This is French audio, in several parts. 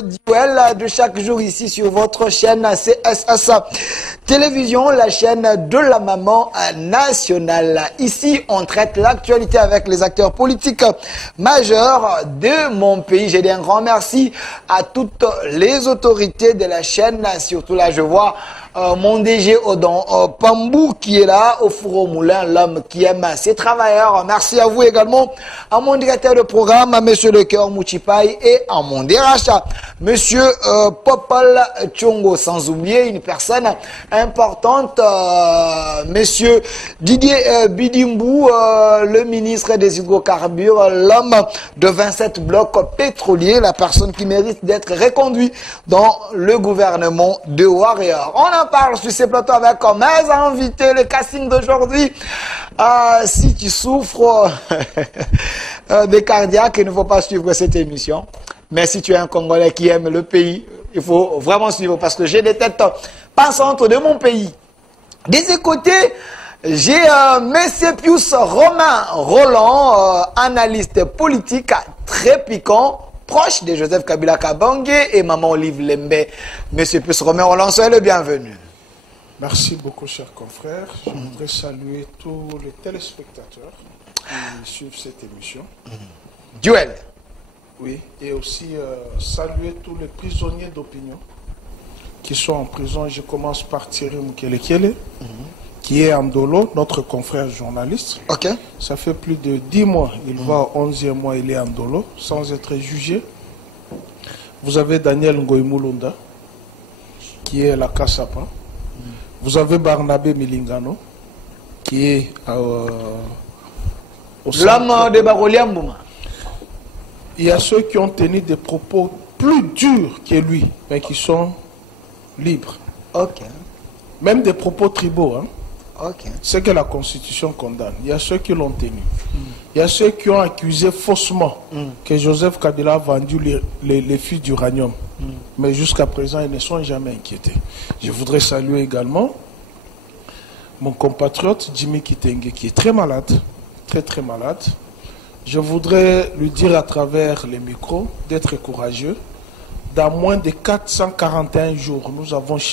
duel de chaque jour ici sur votre chaîne CSS Télévision, la chaîne de la maman nationale. Ici, on traite l'actualité avec les acteurs politiques majeurs de mon pays. J'ai dit un grand merci à toutes les autorités de la chaîne. Surtout là, je vois mon DG Odon Pambou qui est là, au four au moulin, l'homme qui aime ses travailleurs. Merci à vous également, à mon directeur de programme, à monsieur Le Cœur Mouchipaï, et à mon DRH, monsieur Popol Tchongo, sans oublier une personne importante, monsieur Didier Bidimbou, le ministre des hydrocarbures, l'homme de 27 blocs pétroliers, la personne qui mérite d'être reconduite dans le gouvernement de Warrior. On en parle sur ces plateaux avec mes invités, le casting d'aujourd'hui. Si tu souffres des cardiaques, il ne faut pas suivre cette émission. Mais si tu es un Congolais qui aime le pays, il faut vraiment suivre parce que j'ai des têtes pensantes de mon pays. Des côtés, j'ai M. Pius Romain Roland, analyste politique très piquant, proche de Joseph Kabila Kabange et Maman Olive Lembe. Monsieur Pius Romain Roland, soyez le bienvenu. Merci beaucoup, chers confrères. Je voudrais saluer tous les téléspectateurs qui suivent cette émission. Duel. Oui, et aussi saluer tous les prisonniers d'opinion qui sont en prison. Je commence par Thierry Mukelekele, qui est en Dolo, notre confrère journaliste. Ok. Ça fait plus de 10 mois, il va au 11e mois, il est en Dolo, sans être jugé. Vous avez Daniel Ngoïmoulunda, qui est à la Kassapa. Vous avez Barnabé Milingano, qui est au centre. L'homme de Baroliambouma. Il y a ceux qui ont tenu des propos plus durs que lui, mais qui sont libres. Ok. Même des propos tribaux, hein. Ok. C'est que la Constitution condamne. Il y a ceux qui l'ont tenu. Il y a ceux qui ont accusé faussement que Joseph Kabila a vendu les fils d'uranium. Mais jusqu'à présent, ils ne sont jamais inquiétés. Je voudrais saluer également mon compatriote Jimmy Kitenge, qui est très malade, très malade. Je voudrais lui dire à travers les micros d'être courageux. Dans moins de 441 jours,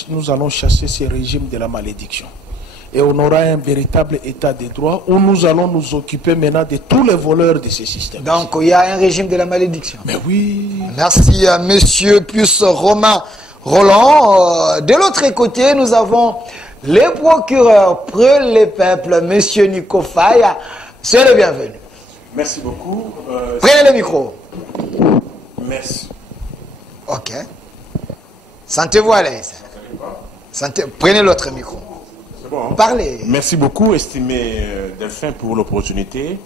nous allons chasser ces régimes de la malédiction. Et on aura un véritable état de droit où nous allons nous occuper maintenant de tous les voleurs de ces systèmes. Donc il y a un régime de la malédiction. Mais oui. Merci à monsieur Pius Romain Roland. De l'autre côté, nous avons le procureur pour le peuple, monsieur Nico Faye. C'est le bienvenu. Merci beaucoup. Prenez le micro. Merci. Ok. Sentez-vous à l'aise. Prenez l'autre micro. Bon. Parlez. Merci beaucoup, estimé Delphin, pour l'opportunité.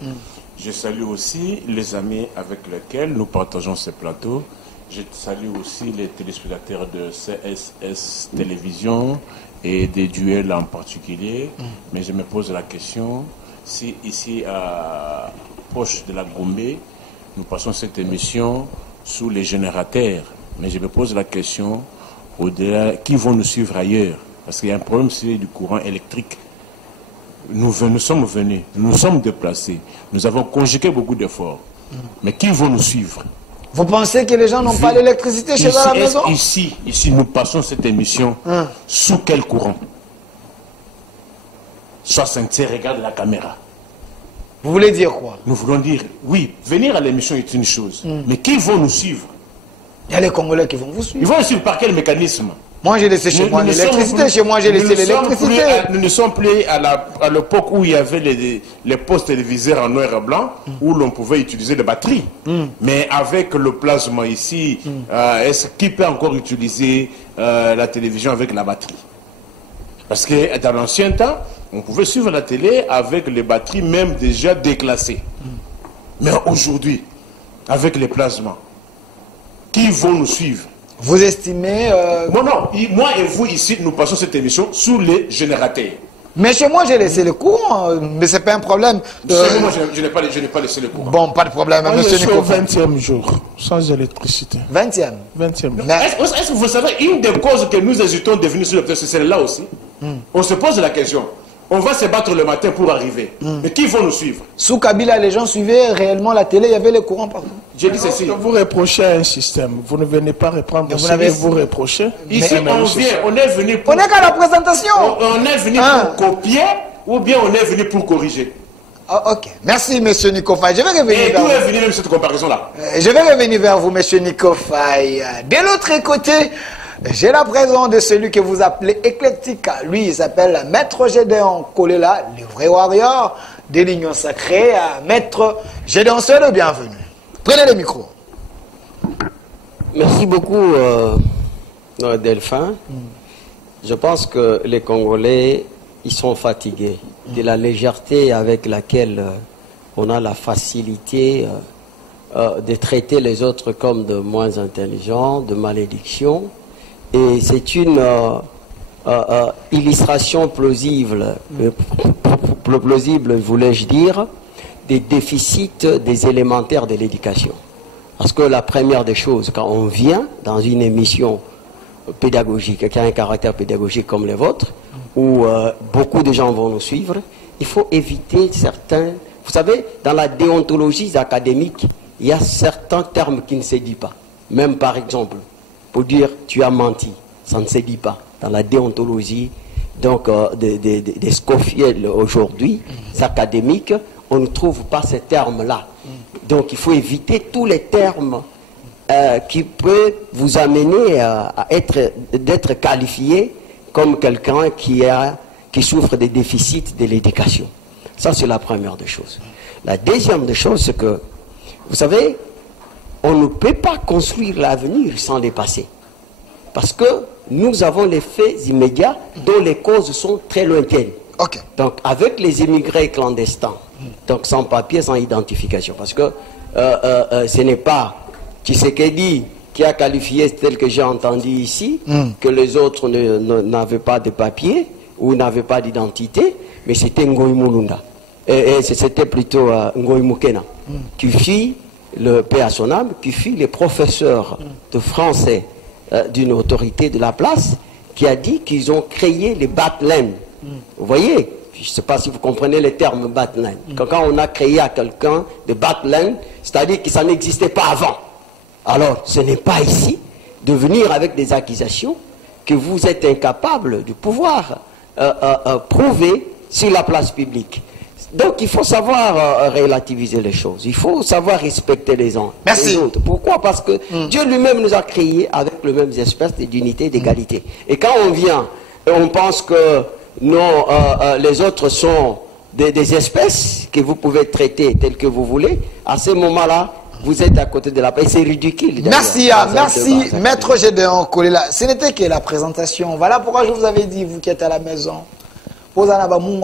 Je salue aussi les amis avec lesquels nous partageons ce plateau. Je salue aussi les téléspectateurs de CSS Télévision et des duels en particulier. Mais je me pose la question, si ici à proche de la Gombe, nous passons cette émission sous les générateurs. Mais je me pose la question, au-delà, qui vont nous suivre ailleurs? Parce qu'il y a un problème, c'est du courant électrique. Nous sommes venus, nous sommes déplacés, nous avons conjugué beaucoup d'efforts. Mais qui vont nous suivre? Vous pensez que les gens n'ont pas l'électricité chez eux à la maison? Ici, nous passons cette émission sous quel courant? Sois sincère, regarde la caméra. Vous voulez dire quoi? Nous voulons dire, oui, venir à l'émission est une chose, mais qui vont nous suivre? Il y a les Congolais qui vont vous suivre. Ils vont nous suivre par quel mécanisme? Moi, j'ai laissé chez moi l'électricité. Chez moi, j'ai laissé l'électricité. Nous ne sommes plus à l'époque où il y avait les postes téléviseurs en noir et blanc, où l'on pouvait utiliser des batteries. Mais avec le plasma ici, qui peut encore utiliser la télévision avec la batterie? Parce que dans l'ancien temps, on pouvait suivre la télé avec les batteries même déjà déclassées. Mais aujourd'hui, avec les plasmas, qui vont nous suivre? Vous estimez... Non, moi et vous ici, nous passons cette émission sous les générateurs. Mais chez moi, j'ai laissé le courant, mais c'est pas un problème. Chez moi, je n'ai pas laissé le courant. Bon, pas de problème, Moi, monsieur je suis Nico. au 20e jour, sans électricité. 20e. 20e. Est-ce que vous savez, une des causes que nous hésitons de venir sur le plateau, c'est celle-là aussi. On se pose la question. On va se battre le matin pour arriver. Mais qui vont nous suivre? Sous Kabila, les gens suivaient réellement la télé, il y avait les courants partout. J'ai dit ceci. Vous reprochez un système. Vous ne venez pas reprendre ce que vous reprochez. Ici, on est venu pour... On est qu'à la présentation. On est venu pour copier ou bien on est venu pour corriger. Ah, ok. Merci, monsieur Nikofaï. Je vais revenir Et vers d'où vous. est venue même cette comparaison-là? Je vais revenir vers vous, monsieur Nikofaï. De l'autre côté, j'ai la présence de celui que vous appelez éclectique. Lui, il s'appelle Maître Gédéon Kolela, le vrai warrior de l'Union sacrée. Maître Gédéon, soyez le bienvenu. Prenez le micro. Merci beaucoup, Delphin. Je pense que les Congolais, ils sont fatigués de la légèreté avec laquelle on a la facilité de traiter les autres comme de moins intelligents, de malédiction. Et c'est une illustration plausible, voulais-je dire, des déficits des élémentaires de l'éducation. Parce que la première des choses, quand on vient dans une émission pédagogique, qui a un caractère pédagogique comme les vôtres, où beaucoup de gens vont nous suivre, il faut éviter certains... Vous savez, dans la déontologie académique, il y a certains termes qui ne se disent pas. Même par exemple, pour dire tu as menti, ça ne se dit pas. Dans la déontologie donc, des Scofield aujourd'hui, académiques, on ne trouve pas ces termes-là. Donc il faut éviter tous les termes qui peuvent vous amener à d'être qualifié comme quelqu'un qui souffre des déficits de l'éducation. Ça, c'est la première des choses. La deuxième des choses, c'est que, vous savez, on ne peut pas construire l'avenir sans les passés. Parce que nous avons les faits immédiats dont les causes sont très lointaines. Okay. Donc, avec les immigrés clandestins, donc sans papier, sans identification, parce que ce n'est pas Tshisekedi qui a qualifié, tel que j'ai entendu ici, que les autres n'avaient pas de papier ou n'avaient pas d'identité, mais c'était Ngoï Mulunda. Et c'était plutôt Ngoï Mukena, qui fit, le paix à son âme, qui fit les professeurs de français d'une autorité de la place, qui a dit qu'ils ont créé les Batlen. Vous voyez, je ne sais pas si vous comprenez les termes Batlen. Quand on a créé à quelqu'un de Batlen, c'est-à-dire que ça n'existait pas avant. Alors, ce n'est pas ici de venir avec des accusations que vous êtes incapable de pouvoir prouver sur la place publique. Donc, il faut savoir relativiser les choses. Il faut savoir respecter les uns. Merci. Les autres. Pourquoi? Parce que Dieu lui-même nous a créés avec les mêmes espèces d'unité, d'égalité. Et quand on vient et on pense que non, les autres sont des espèces que vous pouvez traiter telles que vous voulez, à ce moment-là, vous êtes à côté de la paix. C'est ridicule. Merci, merci, Maître Gédéon Kolela. Ce n'était que la présentation. Voilà pourquoi je vous avais dit, vous qui êtes à la maison, attention,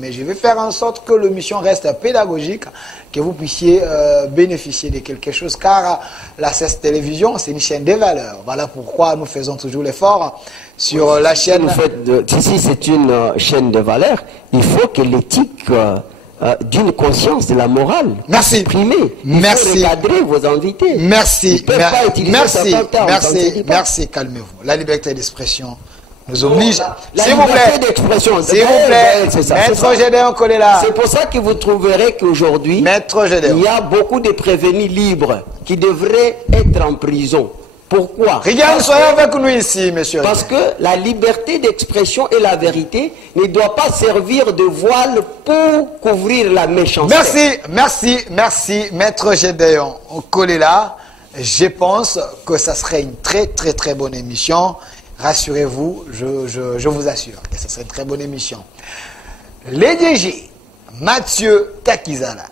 mais je vais faire en sorte que l'émission reste pédagogique, que vous puissiez bénéficier de quelque chose, car la CES Télévision, c'est une chaîne de valeurs. Voilà pourquoi nous faisons toujours l'effort sur la chaîne. Si c'est une chaîne de valeurs, il faut que l'éthique d'une conscience de la morale. Merci. Exprimée. Merci. Il faut recadrer vos invités. Merci. Merci. Merci. Calmez-vous. La liberté d'expression nous oblige. S'il vous plaît. S'il vous plaît. Maître Gédéon Kolela. C'est pour ça que vous trouverez qu'aujourd'hui, Maître Gédéon, il y a beaucoup de prévenus libres qui devraient être en prison. Pourquoi? Regarde, soyez avec nous ici, monsieur. Parce que la liberté d'expression et la vérité ne doit pas servir de voile pour couvrir la méchanceté. Merci, Maître Gédéon Kolela. Je pense que ça serait une très bonne émission. Rassurez-vous, je vous assure que ce serait une très bonne émission. Le DG, Mathieu Takizala,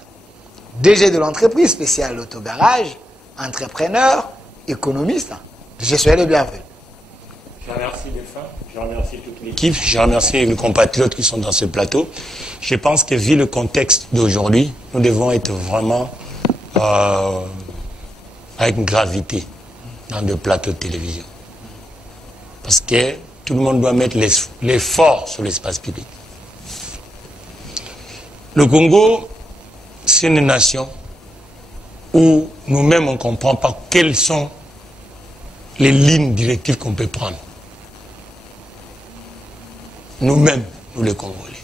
DG de l'entreprise spéciale Autogarage, entrepreneur, économiste, je suis le bienvenu. Je remercie les femmes, je remercie toute l'équipe, je remercie les compatriotes qui sont dans ce plateau. Je pense que vu le contexte d'aujourd'hui, nous devons être vraiment avec une gravité dans le plateau de télévision. Parce que tout le monde doit mettre l'effort sur l'espace public. Le Congo, c'est une nation où nous-mêmes on ne comprend pas quelles sont les lignes directives qu'on peut prendre. nous-mêmes, nous les Congolais.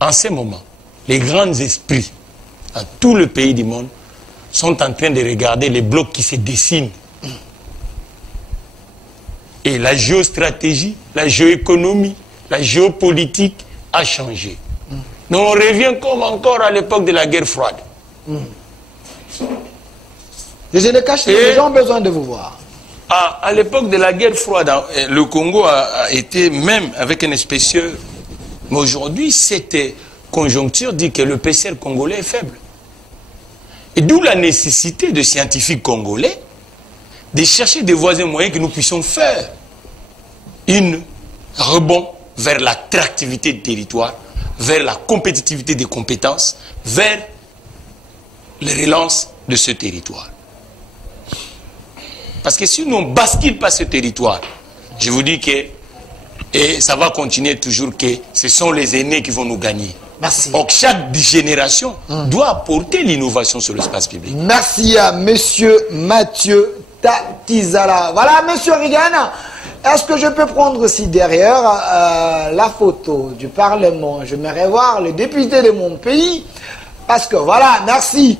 En ce moment, les grands esprits dans tout le pays du monde sont en train de regarder les blocs qui se dessinent. Et la géostratégie, la géoéconomie, la géopolitique a changé. Donc on revient comme encore à l'époque de la guerre froide. Je ne cache pas, les gens ont besoin de vous voir. À l'époque de la guerre froide, le Congo a été même avec un spécial. Mais aujourd'hui, cette conjoncture dit que le PCR congolais est faible. Et d'où la nécessité de scientifiques congolais de chercher des voies et moyens que nous puissions faire un rebond vers l'attractivité du territoire, vers la compétitivité des compétences, vers les relances de ce territoire. Parce que si nous ne basculons pas ce territoire, je vous dis que, et ça va continuer toujours, que ce sont les aînés qui vont nous gagner. Merci. Donc chaque génération doit apporter l'innovation sur l'espace public. Merci à monsieur Mathieu Takizala. Voilà, monsieur Rigana. Est-ce que je peux prendre aussi derrière la photo du Parlement? J'aimerais voir les députés de mon pays. Parce que voilà, merci.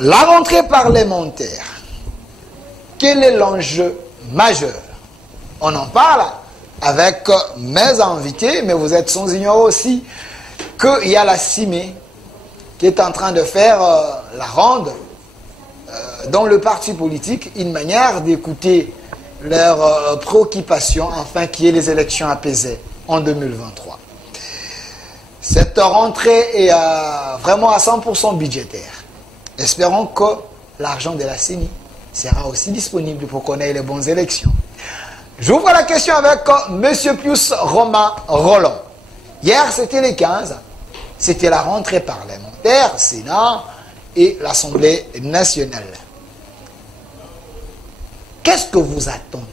La rentrée parlementaire. Quel est l'enjeu majeur? On en parle avec mes invités, mais vous êtes sans ignorer aussi qu'il y a la CIME qui est en train de faire la ronde dans le parti politique, une manière d'écouter leurs préoccupations afin qu'il y ait les élections apaisées en 2023. Cette rentrée est vraiment à 100% budgétaire. Espérons que l'argent de la CENI sera aussi disponible pour qu'on ait les bonnes élections. J'ouvre la question avec M. Pius Romain Roland. Hier, c'était les 15. C'était la rentrée parlementaire, Sénat et l'Assemblée nationale. Qu'est-ce que vous attendez?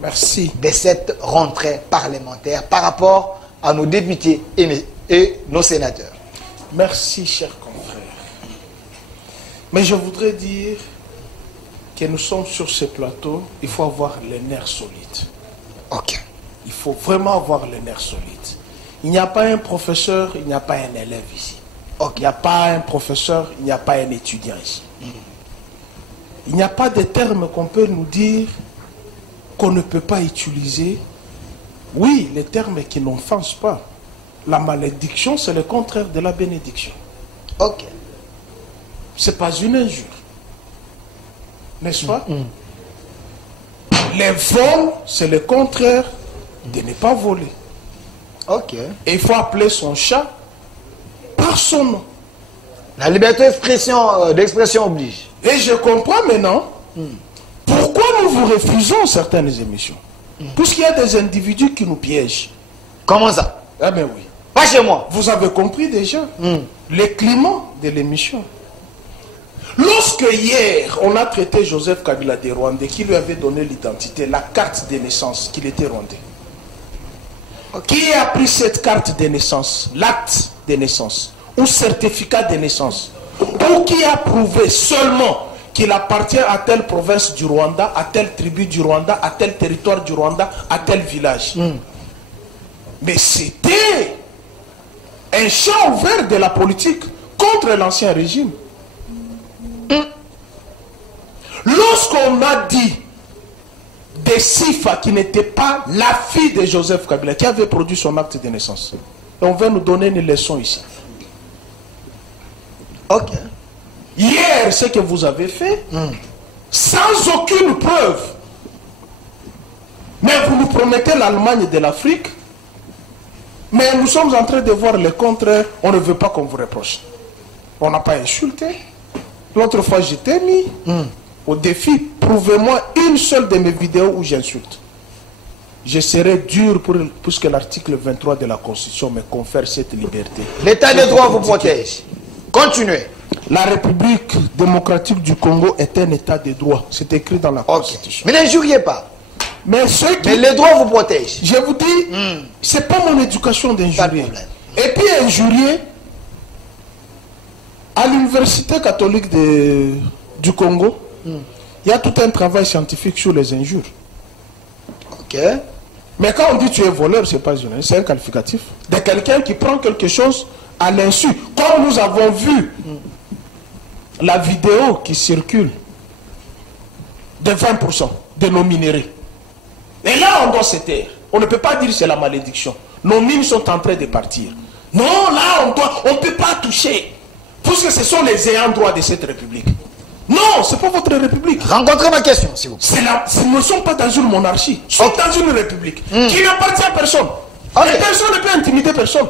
Merci. De cette rentrée parlementaire par rapport à nos députés et nos sénateurs? Merci, chers confrères. Mais je voudrais dire que nous sommes sur ce plateau, il faut avoir les nerfs solides. Ok. Il faut vraiment avoir les nerfs solides. Il n'y a pas un professeur, il n'y a pas un élève ici. Okay. Il n'y a pas un professeur, il n'y a pas un étudiant ici. Il n'y a pas de termes qu'on peut nous dire qu'on ne peut pas utiliser. Oui, les termes qui n'offensent pas. La malédiction, c'est le contraire de la bénédiction. Ok. Ce n'est pas une injure. N'est-ce pas? Les vols, c'est le contraire de ne pas voler. Ok. Et il faut appeler son chat par son nom. La liberté d'expression oblige. Et je comprends maintenant pourquoi nous vous refusons certaines émissions. Puisqu'il y a des individus qui nous piègent. Comment ça? Ah ben oui. Pas chez moi. Vous avez compris déjà le climat de l'émission. Lorsque hier, on a traité Joseph Kabila des Rwandais, qui lui avait donné l'identité, la carte de naissance, qu'il était Rwandais. Okay. Qui a pris cette carte de naissance, l'acte de naissance, ou certificat de naissance, ou qui a prouvé seulement qu'il appartient à telle province du Rwanda, à telle tribu du Rwanda, à tel territoire du Rwanda, à tel village. Mais c'était un champ ouvert de la politique contre l'ancien régime. Lorsqu'on a dit de Sifa qui n'était pas la fille de Joseph Kabila, qui avait produit son acte de naissance, et on veut nous donner une leçon ici. Ok. Hier, ce que vous avez fait, sans aucune preuve, mais vous nous promettez l'Allemagne de l'Afrique, mais nous sommes en train de voir le contraire, on ne veut pas qu'on vous reproche. On n'a pas insulté. L'autre fois, j'étais mis au défi, prouvez-moi une seule de mes vidéos où j'insulte. Je serai dur puisque l'article 23 de la Constitution me confère cette liberté. L'état de droit vous protège. Continuez. La République démocratique du Congo est un état de droit. C'est écrit dans la Constitution. Mais n'injuriez pas. Mais ceux qui... Mais les droits vous protègent. Je vous dis, c'est pas mon éducation d'injurier. Et puis injurier, à l'université catholique du Congo, il y a tout un travail scientifique sur les injures. Ok. Mais quand on dit tu es voleur, ce n'est pas une, c'est un qualificatif de quelqu'un qui prend quelque chose à l'insu. Comme nous avons vu la vidéo qui circule de 20% de nos minerais. Et là, on doit se taire. On ne peut pas dire que c'est la malédiction. Nos mines sont en train de partir. Non, là, on ne peut pas toucher. Puisque ce sont les ayants droit de cette république. Non, ce n'est pas votre république. Rencontrez ma question, s'il vous plaît. Nous ne sommes pas dans une monarchie. Nous sommes dans une république qui n'appartient à personne. Et personne ne peut intimider personne.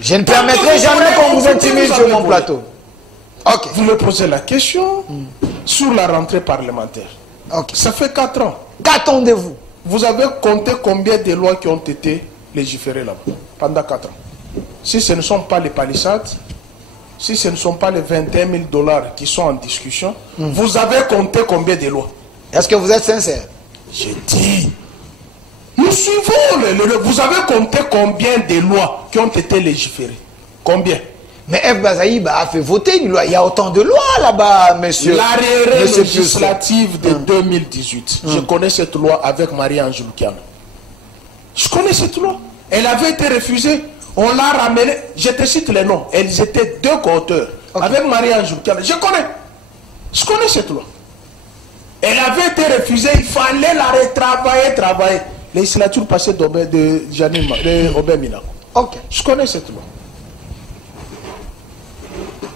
Je ne permettrai jamais qu'on vous intimide sur mon plateau. Ok. Vous me posez la question sur la rentrée parlementaire. Ok. Ça fait 4 ans. Qu'attendez-vous? Vous avez compté combien de lois qui ont été légiférées là-bas pendant 4 ans? Si ce ne sont pas les palissades, si ce ne sont pas les 21 000 $ qui sont en discussion, vous avez compté combien de lois? Est-ce que vous êtes sincère? J'ai dit, nous suivons vous avez compté combien de lois qui ont été légiférées? Combien? Mais F. Bazaïba a fait voter une loi. Il y a autant de lois là-bas, monsieur. L'arrêt législative de 2018. Je connais cette loi avec Marie-Ange Lukiana. Je connais cette loi. Elle avait été refusée. On l'a ramenée. Je te cite les noms. Elles étaient 2 co-auteurs. Avec Marie-Ange Lukiana. Je connais cette loi. Elle avait été refusée. Il fallait la retravailler. Législature passée de Aubin Minago. Je connais cette loi.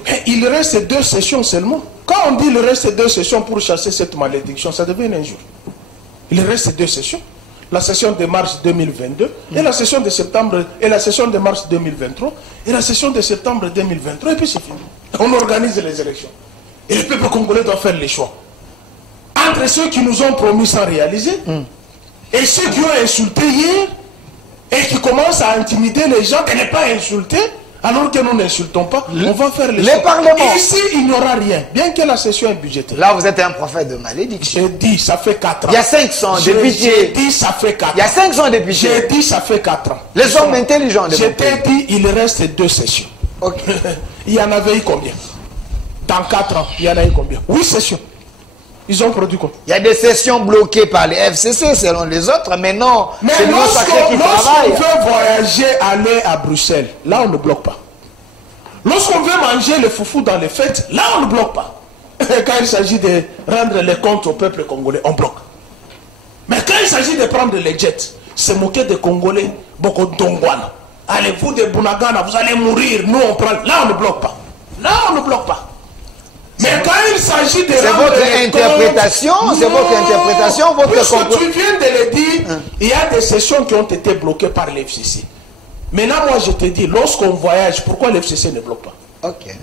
Et il reste 2 sessions seulement. Quand on dit il reste 2 sessions pour chasser cette malédiction, ça devient une injure. Il reste 2 sessions. La session de mars 2022 et la session de septembre et la session de mars 2023 et la session de septembre 2023 et puis c'est fini. On organise les élections. Et le peuple congolais doit faire les choix. Entre ceux qui nous ont promis sans réaliser et ceux qui ont insulté hier et qui commencent à intimider les gens qui n'est pas insulté. Alors que nous n'insultons pas, on va faire les choses. Parlements. Ici, il n'y aura rien, bien que la session est budgétaire. Là, vous êtes un prophète de malédiction. J'ai dit, ça fait 4 ans. Il y a 500 députés. J'ai dit, ça fait 4 ans. Il y a 500 députés. J'ai dit, ça fait 4 ans. Les hommes intelligents de Je t'ai dit, il reste 2 sessions. Il y en avait eu combien? Dans 4 ans, il y en a eu combien? 8 sessions. Ils ont produit quoi? Il y a des sessions bloquées par les FCC selon les autres, mais non, c'est le sacré qui travaille. Lorsqu'on veut voyager, aller à Bruxelles, là on ne bloque pas. Lorsqu'on veut manger le foufou dans les fêtes, là on ne bloque pas. Quand il s'agit de rendre les comptes au peuple congolais, on bloque. Mais quand il s'agit de prendre les jets, se moquer des Congolais, beaucoup d'Ongwana. Allez, vous de Bunagana, vous allez mourir, nous on prend. Là on ne bloque pas. Là on ne bloque pas. Mais quand il s'agit de... C'est votre interprétation, c'est votre interprétation, votre compréhension. Tu viens de le dire, il y a des sessions qui ont été bloquées par l'FCC. Maintenant, moi, je te dis, lorsqu'on voyage, pourquoi l'FCC ne bloque pas? Ok.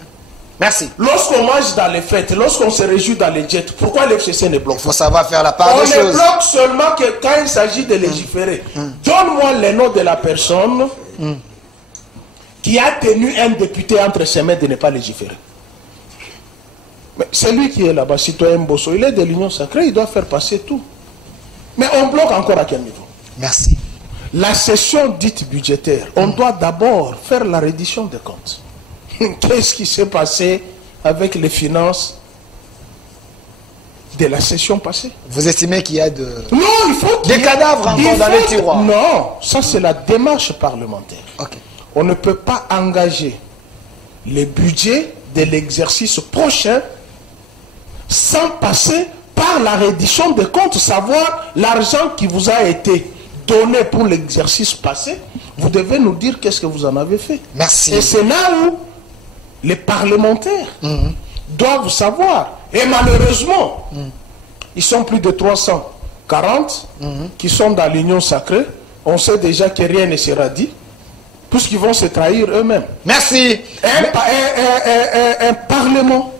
Merci. Lorsqu'on mange dans les fêtes, lorsqu'on se réjouit dans les jets, pourquoi l'FCC ne bloque pas? Il faut savoir faire la part des choses. On ne bloque seulement que quand il s'agit de légiférer. Donne-moi le nom de la personne qui a tenu un député entre ses mains de ne pas légiférer. Mais c'est lui qui est là-bas, citoyen Bosso. Il est de l'Union sacrée, il doit faire passer tout. Mais on bloque encore à quel niveau? Merci. La session dite budgétaire, on doit d'abord faire la reddition des comptes. Qu'est-ce qui s'est passé avec les finances de la session passée? Vous estimez qu'il y a non, il faut des cadavres encore dans les tiroirs? Non, ça c'est la démarche parlementaire. On ne peut pas engager le budget de l'exercice prochain sans passer par la reddition des comptes, savoir l'argent qui vous a été donné pour l'exercice passé, vous devez nous dire qu'est-ce que vous en avez fait. Merci. Et c'est là où les parlementaires doivent savoir. Et malheureusement, ils sont plus de 340 qui sont dans l'union sacrée. On sait déjà que rien ne sera dit, puisqu'ils vont se trahir eux-mêmes. Merci.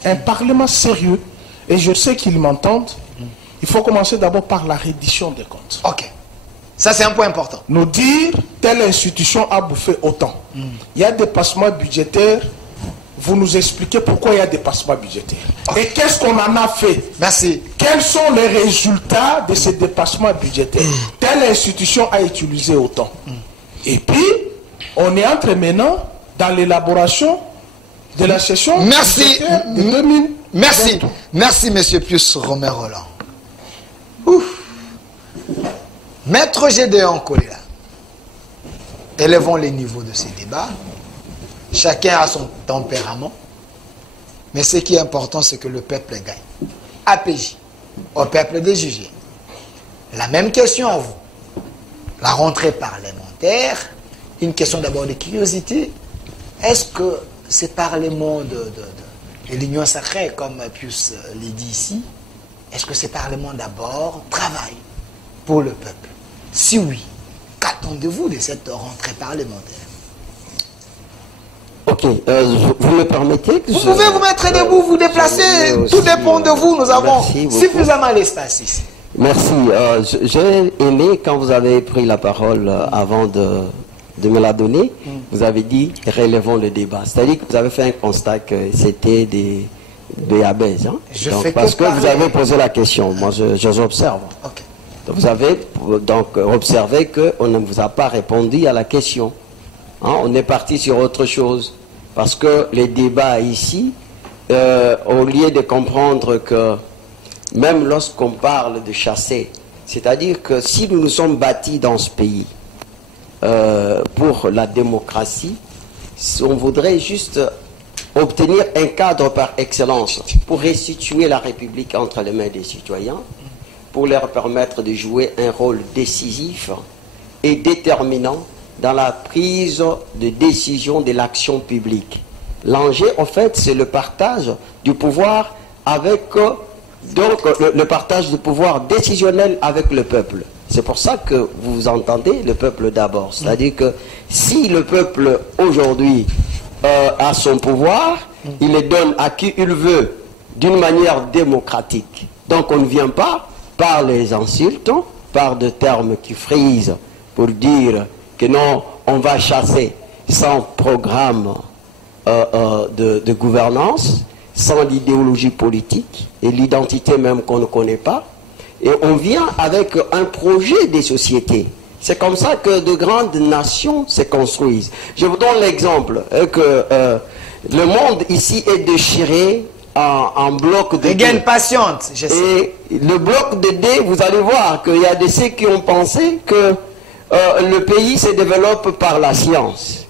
Un parlement sérieux, et je sais qu'ils m'entendent, il faut commencer d'abord par la reddition des comptes. Ok. Ça, c'est un point important. Nous dire, telle institution a bouffé autant. Il y a des dépassements budgétaires. Vous nous expliquez pourquoi il y a des dépassements budgétaires. Et qu'est-ce qu'on en a fait? Merci. Quels sont les résultats de ces dépassements budgétaires? Telle institution a utilisé autant. Et puis, on est entré maintenant dans l'élaboration de la session. Merci. De 2000. Merci. Merci, monsieur Pius Romain Roland. Ouf. Maître Gédéon Kolela. élevons les niveaux de ces débats. Chacun a son tempérament. Mais ce qui est important, c'est que le peuple gagne. APJ, au peuple de juger. La même question à vous. La rentrée parlementaire, une question d'abord de curiosité. Est-ce que ces parlements de l'Union sacrée, comme Pius l'a dit ici, est-ce que ces parlements d'abord travaillent pour le peuple? Si oui, qu'attendez-vous de cette rentrée parlementaire? Ok, vous me permettez que vous pouvez vous mettre debout, vous déplacer, tout dépend de vous. Nous avons suffisamment l'espace ici. Merci. J'ai aimé quand vous avez pris la parole avant de me la donner. Vous avez dit relevons le débat. C'est-à-dire que vous avez fait un constat que c'était des abèzes. Hein? Parce que vous avez posé la question. Moi, je observe. Okay. Vous avez donc observé qu'on ne vous a pas répondu à la question. Hein? On est parti sur autre chose. Parce que les débats ici, au lieu de comprendre que même lorsqu'on parle de chasser, c'est-à-dire que si nous nous sommes bâtis dans ce pays pour la démocratie, on voudrait juste obtenir un cadre par excellence pour restituer la République entre les mains des citoyens, pour leur permettre de jouer un rôle décisif et déterminant dans la prise de décision de l'action publique. L'enjeu, en fait, c'est le partage du pouvoir avec, donc, le partage du pouvoir décisionnel avec le peuple. C'est pour ça que vous entendez le peuple d'abord. C'est-à-dire que si le peuple, aujourd'hui, a son pouvoir, il le donne à qui il veut, d'une manière démocratique. Donc, on ne vient pas par les insultes, par des termes qui frisent pour dire que non, on va chasser sans programme de gouvernance, sans l'idéologie politique et l'identité même qu'on ne connaît pas. Et on vient avec un projet des sociétés. C'est comme ça que de grandes nations se construisent. Je vous donne l'exemple que le monde ici est déchiré en bloc de dés. Patiente, je sais. Et le bloc de dés, vous allez voir qu'il y a de ceux qui ont pensé que le pays se développe par la science.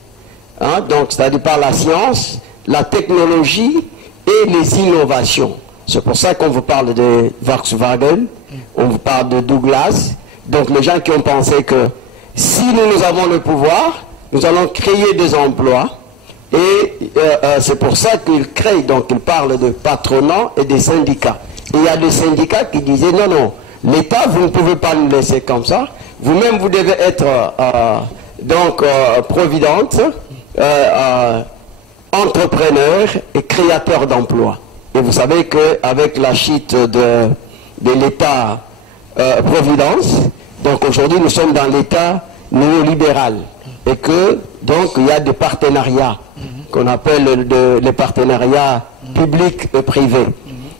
Hein? Donc, c'est-à-dire par la science, la technologie et les innovations. C'est pour ça qu'on vous parle de Volkswagen, on vous parle de Douglas. Donc, les gens qui ont pensé que si nous avons le pouvoir, nous allons créer des emplois. Et c'est pour ça qu'ils créent, donc ils parlent de patronat et des syndicats. Et il y a des syndicats qui disaient non, non, l'État, vous ne pouvez pas nous laisser comme ça. Vous-même, vous devez être providente, entrepreneur et créateur d'emplois. Et vous savez qu'avec la chute de l'État providence, donc aujourd'hui nous sommes dans l'État néolibéral. Et que donc il y a des partenariats qu'on appelle les partenariats publics et privés.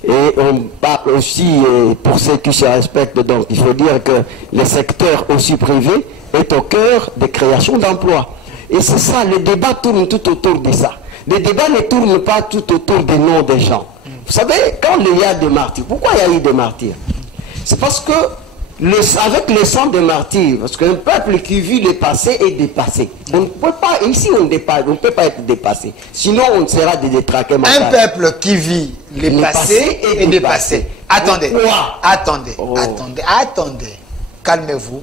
Et on parle aussi, pour ceux qui se respectent, donc il faut dire que le secteur aussi privé est au cœur des créations d'emplois. Et c'est ça, le débat tourne tout autour de ça. Le débat ne tourne pas tout autour des noms des gens. Vous savez, quand il y a des martyrs, pourquoi il y a eu des martyrs? C'est parce que, avec le sang des martyrs, parce qu'un peuple qui vit le passé est dépassé. On ne peut pas, ici on ne peut pas être dépassé. Sinon on sera des détraqués. Un peuple qui vit le passé est dépassé. Attendez, attendez. Calmez-vous.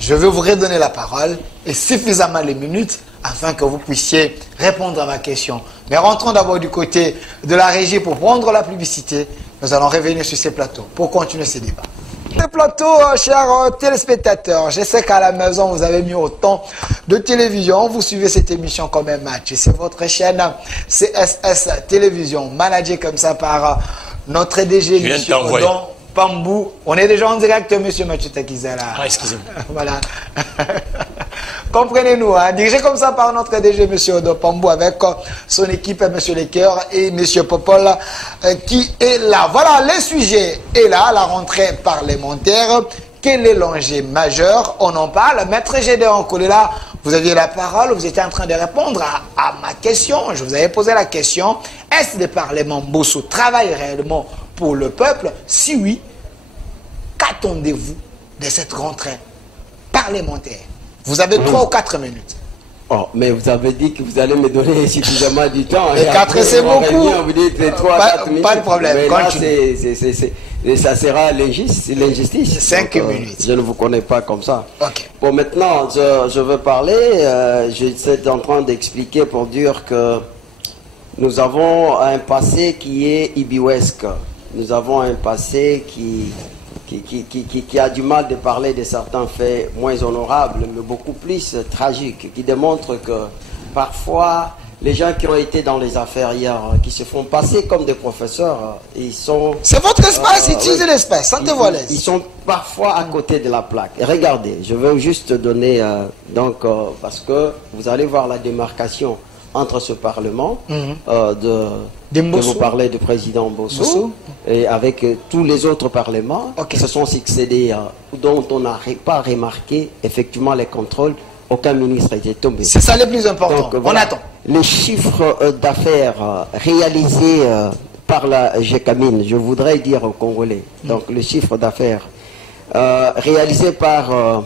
Je vais vous redonner la parole et suffisamment les minutes afin que vous puissiez répondre à ma question. Mais rentrons d'abord du côté de la régie pour prendre la publicité. Nous allons revenir sur ces plateaux pour continuer ces débats. Le plateau, chers téléspectateurs, je sais qu'à la maison vous avez mis autant de télévision, vous suivez cette émission comme un match. Et c'est votre chaîne CSS Télévision, managée comme ça par notre DG, M. Odon Pambou. On est déjà en direct, M. Mathieu Takizala. Ah, excusez-moi. Voilà. Comprenez-nous, hein, dirigé comme ça par notre DG, M. Odon Pambou, avec son équipe, M. Lecoeur et M. Popol, qui est là. Voilà, le sujet est là, la rentrée parlementaire. Quel est l'enjeu majeur? On en parle. Maître Gédéon Kolela, vous aviez la parole, vous étiez en train de répondre à ma question. Je vous avais posé la question. Est-ce que le Parlement Bosso travaille réellement pour le peuple? Si oui, qu'attendez-vous de cette rentrée parlementaire? Vous avez 3 ou 4 minutes. Oh, mais vous avez dit que vous allez me donner suffisamment du temps. Et 4 c'est beaucoup. Vous dites 3, 4 minutes. Pas de problème. Mais là, ça sera l'injustice. 5 minutes. Je ne vous connais pas comme ça. Ok. Bon, maintenant, je veux parler. Je suis en train d'expliquer pour dire que nous avons un passé qui est ibiwesque. Nous avons un passé qui a du mal de parler de certains faits moins honorables, mais beaucoup plus tragiques, qui démontrent que parfois, les gens qui ont été dans les affaires hier, qui se font passer comme des professeurs, ils sont... C'est votre espace, utilisez l'espace, sentez-vous à l'aise. Ils sont parfois à côté de la plaque. Et regardez, je vais juste donner, parce que vous allez voir la démarcation entre ce Parlement, que vous parlez du président Bosso, et avec tous les autres parlements qui se sont succédés, dont on n'a pas remarqué effectivement les contrôles, aucun ministre n'était tombé. C'est ça le plus important. Donc, voilà, on attend. Les chiffres d'affaires réalisés par la GECAMIN, je voudrais dire aux Congolais, donc le chiffre d'affaires réalisé par...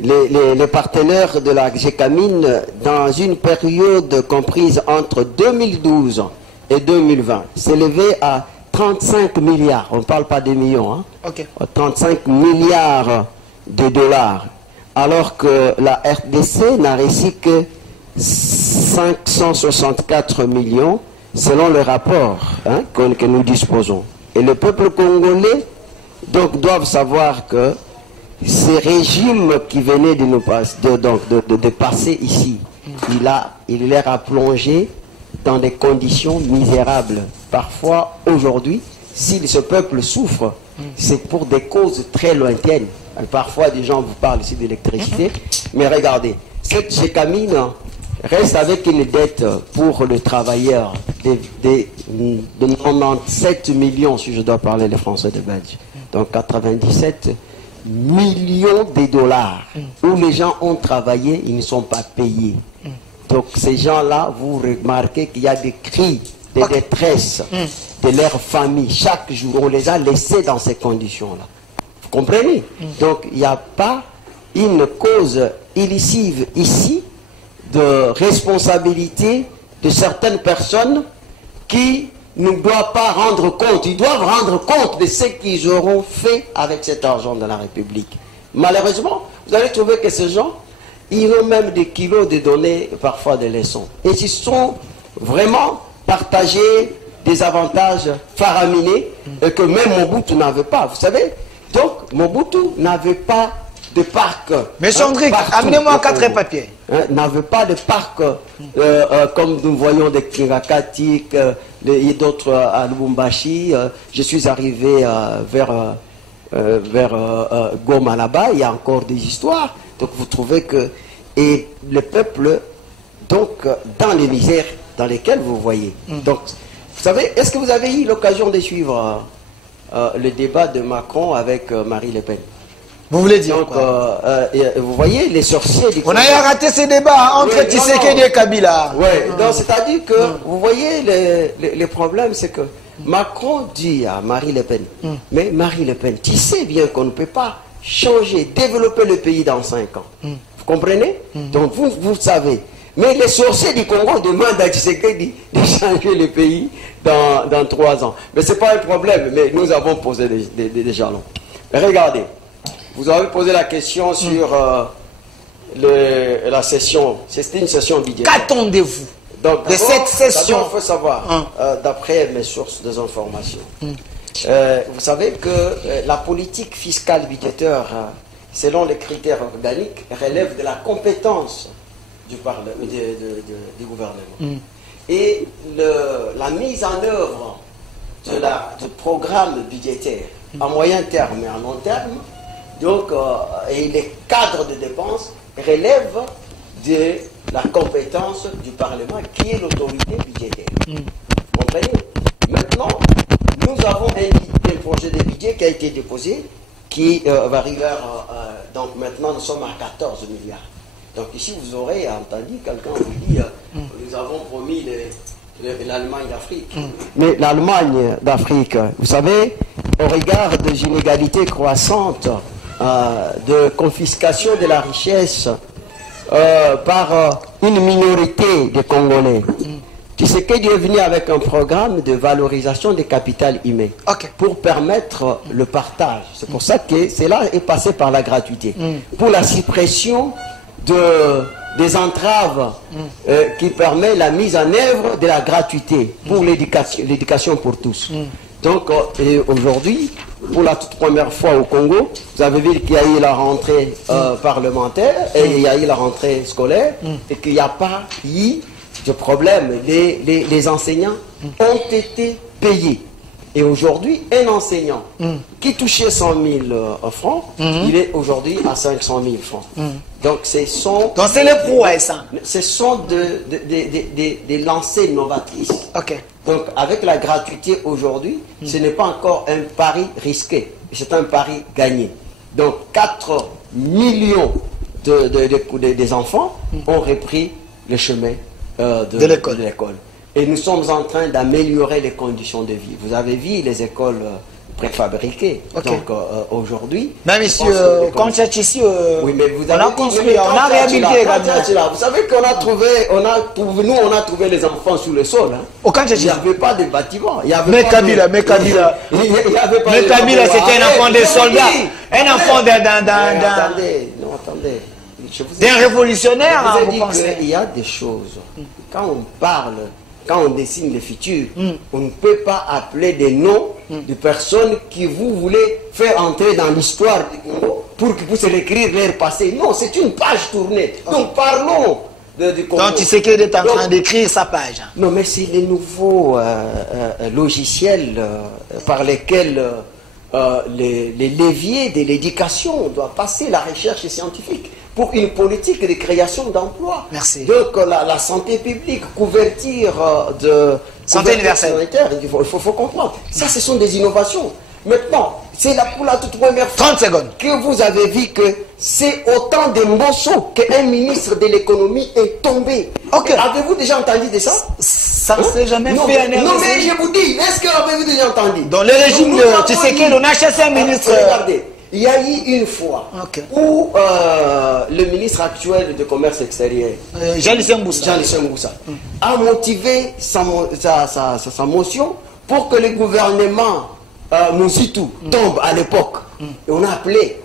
Les partenaires de la GECAMIN dans une période comprise entre 2012 et 2020 s'élevait à 35 milliards, on ne parle pas des millions, hein, 35 milliards de dollars, alors que la RDC n'a reçu que 564 millions selon le rapport que nous disposons. Et le peuple congolais donc doivent savoir que ces régimes qui venaient de nous passer, de passer ici, il leur a plongé dans des conditions misérables. Parfois, aujourd'hui, si ce peuple souffre, c'est pour des causes très lointaines. Parfois, des gens vous parlent ici d'électricité, mais regardez, cette GECAMIN reste avec une dette pour le travailleur de 97 millions, si je dois parler les Français de Belge. Donc 97 millions de dollars où les gens ont travaillé, ils ne sont pas payés. Donc ces gens-là, vous remarquez qu'il y a des cris de détresse de leur famille. Chaque jour, on les a laissés dans ces conditions-là. Vous comprenez? Donc il n'y a pas une cause illicive ici de responsabilité de certaines personnes qui ne doivent pas rendre compte. Ils doivent rendre compte de ce qu'ils auront fait avec cet argent de la République. Malheureusement, vous allez trouver que ces gens, ils ont même des kilos de donner parfois des leçons. Et ils sont vraiment partagés des avantages faraminés et que même Mobutu n'avait pas. Vous savez? Donc, Mobutu n'avait pas de parc. Monsieur Andrick, amenez-moi 4 papiers. N'avait pas de parc comme nous voyons des Kirakati et d'autres à Lubumbashi. Je suis arrivé vers Goma là-bas, il y a encore des histoires. Donc vous trouvez que... Et le peuple, donc, dans les misères dans lesquelles vous voyez. Donc, vous savez, est-ce que vous avez eu l'occasion de suivre le débat de Macron avec Marine Le Pen? Vous voulez dire donc, quoi? Vous voyez les sorciers du... On a raté ces débats entre Tshisekedi et Kabila. Oui, donc c'est-à-dire que, vous voyez, les problèmes, c'est que Macron dit à Marine Le Pen, mais Marine Le Pen, tu sais bien qu'on ne peut pas changer, développer le pays dans 5 ans. Vous comprenez? Donc vous savez. Mais les sorciers du Congo demandent à Tshisekedi de changer le pays dans 3 ans. Mais ce n'est pas un problème, mais nous avons posé des jalons. Regardez. Vous avez posé la question sur la session. C'est une session budgétaire. Qu'attendez-vous de cette session? Il faut savoir, d'après mes sources des informations, vous savez que la politique fiscale budgétaire, selon les critères organiques, relève de la compétence du gouvernement. Et la mise en œuvre du programme budgétaire à moyen terme et à long terme, donc, et les cadres de dépenses relèvent de la compétence du Parlement qui est l'autorité budgétaire. Vous comprenez? Maintenant, nous avons un projet de budget qui a été déposé qui va arriver donc maintenant nous sommes à 14 milliards. Donc ici vous aurez entendu quelqu'un vous dire nous avons promis l'Allemagne d'Afrique. Mais l'Allemagne d'Afrique, vous savez, au regard des inégalités croissantes de confiscation de la richesse par une minorité de Congolais. Tshisekedi est venu avec un programme de valorisation des capitales humains pour permettre le partage. C'est pour ça que cela est passé par la gratuité. Pour la suppression des entraves qui permet la mise en œuvre de la gratuité pour l'éducation pour tous. Donc aujourd'hui, pour la toute première fois au Congo, vous avez vu qu'il y a eu la rentrée parlementaire et il y a eu la rentrée scolaire et qu'il n'y a pas eu de problème. Les enseignants ont été payés. Et aujourd'hui, un enseignant qui touchait 100 000 francs, il est aujourd'hui à 500 000 francs. Donc, donc c'est les prouesses. Hein. Ce sont des lancées novatrices. Donc, avec la gratuité aujourd'hui, ce n'est pas encore un pari risqué, c'est un pari gagné. Donc, 4 millions des enfants ont repris le chemin de l'école. Et nous sommes en train d'améliorer les conditions de vie. Vous avez vu les écoles préfabriquées. Donc aujourd'hui... Même ici, quand c'est ici, oui, mais vous on a construit, on a réhabilité également. Vous savez qu'on a trouvé, nous on a trouvé les enfants sous le sol. Hein. Il n'y avait pas de bâtiment. Mais Kabila, c'était un enfant des soldats. Un enfant Attendez, d'un révolutionnaire. Vous pensez qu'il y a des choses. Quand on parle, quand on dessine le futur, on ne peut pas appeler des noms de personnes qui vous voulez faire entrer dans l'histoire du Congo pour qu'ils puissent écrire leur passé. Non, c'est une page tournée. Donc parlons du Congo. Donc tu sais qu'il est en train d'écrire sa page. Non, mais c'est les nouveaux logiciels par lesquels les leviers de l'éducation doivent passer la recherche scientifique pour une politique de création d'emplois. Merci. Donc la santé publique, couverture de santé universelle. Il faut comprendre. Ça, ce sont des innovations. Maintenant, c'est pour la toute première fois 30 secondes. Que vous avez vu que c'est autant de morceaux qu'un ministre de l'économie est tombé. Avez-vous déjà entendu de ça? Ça ne s'est jamais fait. Non, mais je vous dis, est-ce que vous avez déjà entendu? Dans le régime de Tshisekedi, on a chassé un ministre. Regardez. Il y a eu une fois où le ministre actuel du commerce extérieur, Jean-Lucien Mboussa, a motivé sa motion pour que le gouvernement Mouzitou tombe à l'époque. Et on a appelé.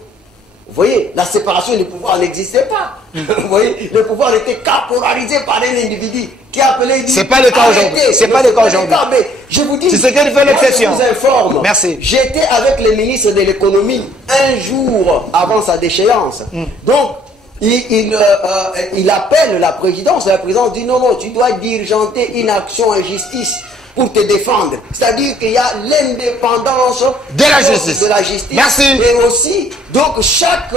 Vous voyez, la séparation des pouvoirs n'existait pas. Vous voyez, le pouvoir était caporalisé par un individu qui appelait. C'est pas le cas aujourd'hui. C'est pas le cas aujourd'hui. Mais je vous dis, c'est ce qu'elle fait l'exception. Je vous informe. Merci. J'étais avec le ministre de l'économie un jour avant sa déchéance. Donc, il appelle la présidence. La présidence dit non, tu dois diligenter une action en justice pour te défendre. C'est-à-dire qu'il y a l'indépendance de la justice. Merci. Et aussi, donc chaque